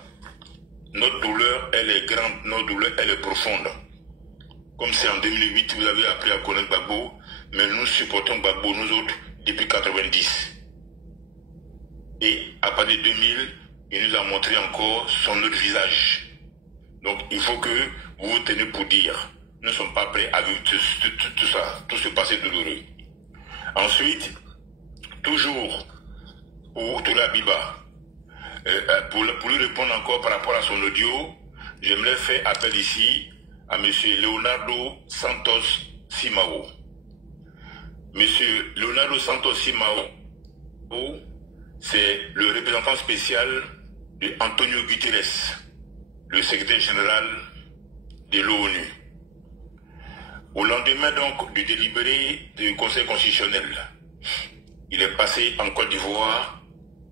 Notre douleur, elle est grande, notre douleur, elle est profonde. Comme c'est en 2008, vous avez appris à connaître Gbagbo, mais nous supportons Gbagbo, nous autres, depuis 90. Et à partir de 2000, il nous a montré encore son autre visage. Donc il faut que vous vous teniez pour dire, nous ne sommes pas prêts à vivre tout ça, tout ce passé douloureux. Ensuite, toujours pour Touré Abiba, pour lui répondre encore par rapport à son audio, j'aimerais faire appel ici à M. Leonardo Santos Simao. M. Leonardo Santos Simao, c'est le représentant spécial de Antonio Guterres, le secrétaire général de l'ONU. Au lendemain donc du délibéré du Conseil constitutionnel, il est passé en Côte d'Ivoire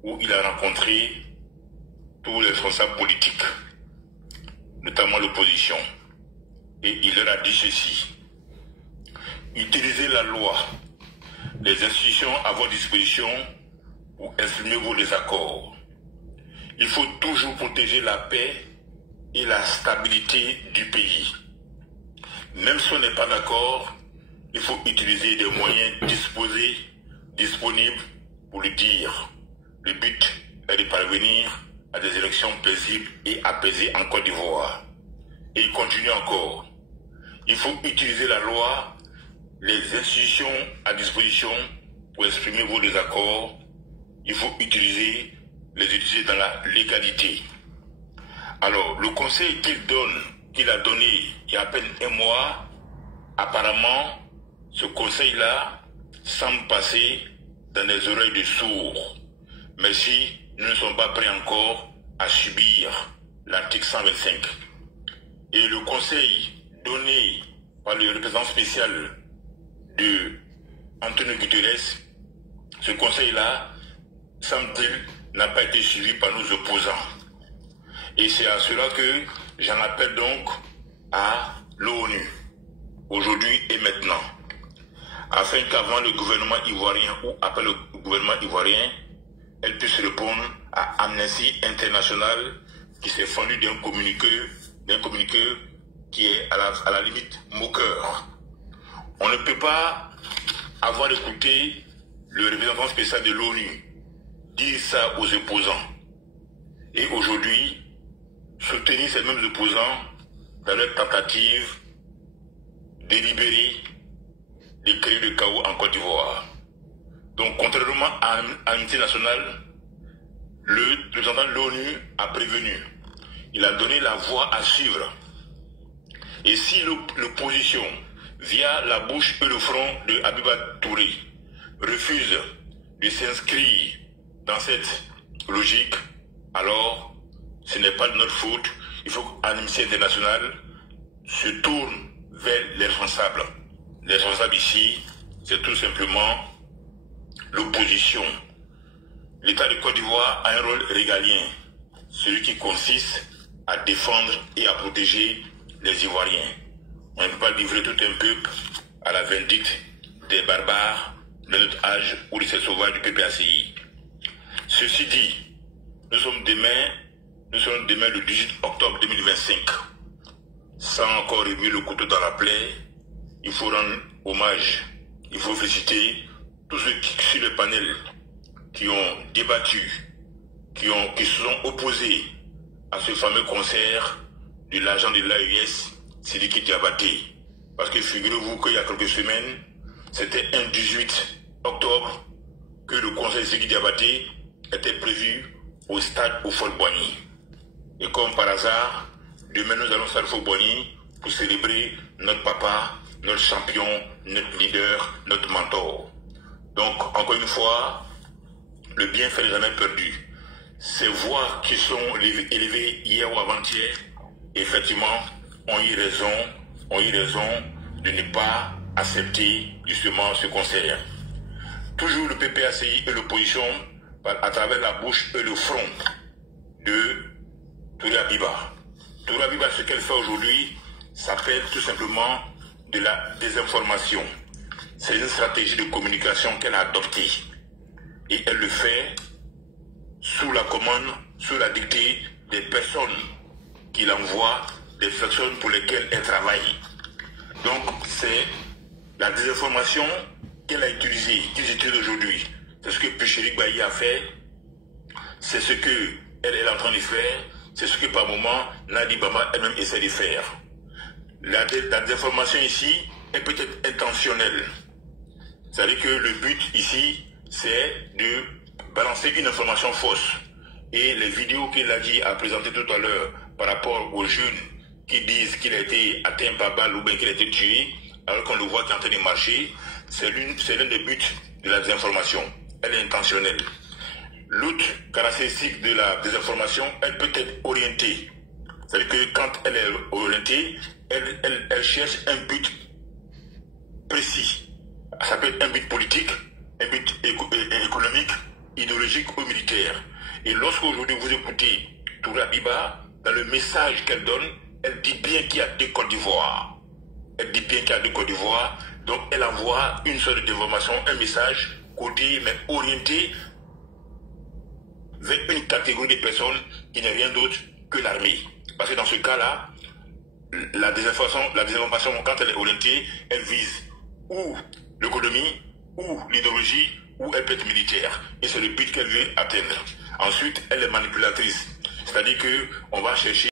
où il a rencontré tous les responsables politiques, notamment l'opposition. Et il leur a dit ceci: utilisez la loi, les institutions à votre disposition pour exprimer vos désaccords. Il faut toujours protéger la paix et la stabilité du pays. Même si on n'est pas d'accord, il faut utiliser des moyens disponibles pour le dire. Le but est de parvenir à des élections paisibles et apaisées en Côte d'Ivoire. Et il continue encore. Il faut utiliser la loi, les institutions à disposition pour exprimer vos désaccords. Il faut utiliser dans la légalité. Alors, le conseil qu'il a donné il y a à peine un mois, apparemment, ce conseil-là semble passer dans les oreilles des sourds. Mais si nous ne sommes pas prêts encore à subir l'article 125. Et le conseil donné par le représentant spécial de Antonio Guterres, ce conseil-là, semble-t-il, n'a pas été suivi par nos opposants. Et c'est à cela que j'en appelle donc à l'ONU, aujourd'hui et maintenant, afin qu'avant le gouvernement ivoirien ou après le gouvernement ivoirien, elle puisse répondre à Amnesty International qui s'est fendu d'un communiqué qui est à la limite moqueur. On ne peut pas avoir écouté le représentant spécial de l'ONU dire ça aux opposants. Et aujourd'hui, soutenir ces mêmes opposants dans leur tentative délibérée de créer le chaos en Côte d'Ivoire. Donc, contrairement à l'unité nationale, le représentant de l'ONU a prévenu. Il a donné la voie à suivre. Et si l'opposition, via la bouche et le front de Habiba Touré, refuse de s'inscrire dans cette logique, alors ce n'est pas de notre faute. Il faut que l'amitié internationale se tourne vers les responsables. Les responsables ici, c'est tout simplement l'opposition. L'État de Côte d'Ivoire a un rôle régalien, celui qui consiste à défendre et à protéger les Ivoiriens. On ne peut pas livrer tout un peuple à la vindicte des barbares de notre âge ou de ces sauvages du PPACI. Ceci dit, nous sommes demain le 18 octobre 2025. Sans encore remuer le couteau dans la plaie, il faut rendre hommage, il faut féliciter tous ceux qui, sur le panel, qui ont débattu, qui se sont opposés à ce fameux concert de l'agent de l'AES, Sidiki Diabaté. Parce que figurez-vous qu'il y a quelques semaines, c'était un 18 octobre que le concert Sidiki Diabaté était prévu au stade Houphouët-Boigny. Et comme par hasard, demain nous allons au stade Houphouët-Boigny pour célébrer notre papa, notre champion, notre leader, notre mentor. Donc, encore une fois, le bienfait n'est jamais perdu. Ces voix qui sont élevées hier ou avant-hier, effectivement, ont eu raison de ne pas accepter justement ce concert. Toujours le PPACI et l'opposition, à travers la bouche et le front de Touré Habiba. Touré Habiba, ce qu'elle fait aujourd'hui, s'appelle tout simplement de la désinformation. C'est une stratégie de communication qu'elle a adoptée. Et elle le fait sous la commande, sous la dictée des personnes qu'il envoie, des personnes pour lesquelles elle travaille. Donc c'est la désinformation qu'elle a utilisée, qu'ils utilisent aujourd'hui. C'est ce que Péchérik Bailly a fait, c'est ce qu'elle est en train de faire, c'est ce que par moment Nadi Bama elle-même essaie de faire. La désinformation ici est peut-être intentionnelle. C'est-à-dire que le but ici, c'est de balancer une information fausse. Et les vidéos qu'il a présentées tout à l'heure par rapport aux jeunes qui disent qu'il a été atteint par balle ou bien qu'il a été tué, alors qu'on le voit qu'il est en train de marcher, c'est l'un des buts de la désinformation. Elle est intentionnelle. L'autre caractéristique de la désinformation, elle peut être orientée. C'est-à-dire que quand elle est orientée, elle cherche un but précis. Ça peut être un but politique, un but économique, idéologique ou militaire. Et lorsqu'aujourd'hui vous écoutez Touré Habiba, dans le message qu'elle donne, elle dit bien qu'il y a deux Côtes d'Ivoire. Elle dit bien qu'il y a deux Côtes d'Ivoire. Donc elle envoie une sorte d'information, un message codé mais orienté vers une catégorie de personnes qui n'est rien d'autre que l'armée. Parce que dans ce cas-là, la désinformation, quand elle est orientée, elle vise ou l'économie, ou l'idéologie, ou elle peut être militaire. Et c'est le but qu'elle veut atteindre. Ensuite, elle est manipulatrice. C'est-à-dire qu'on va chercher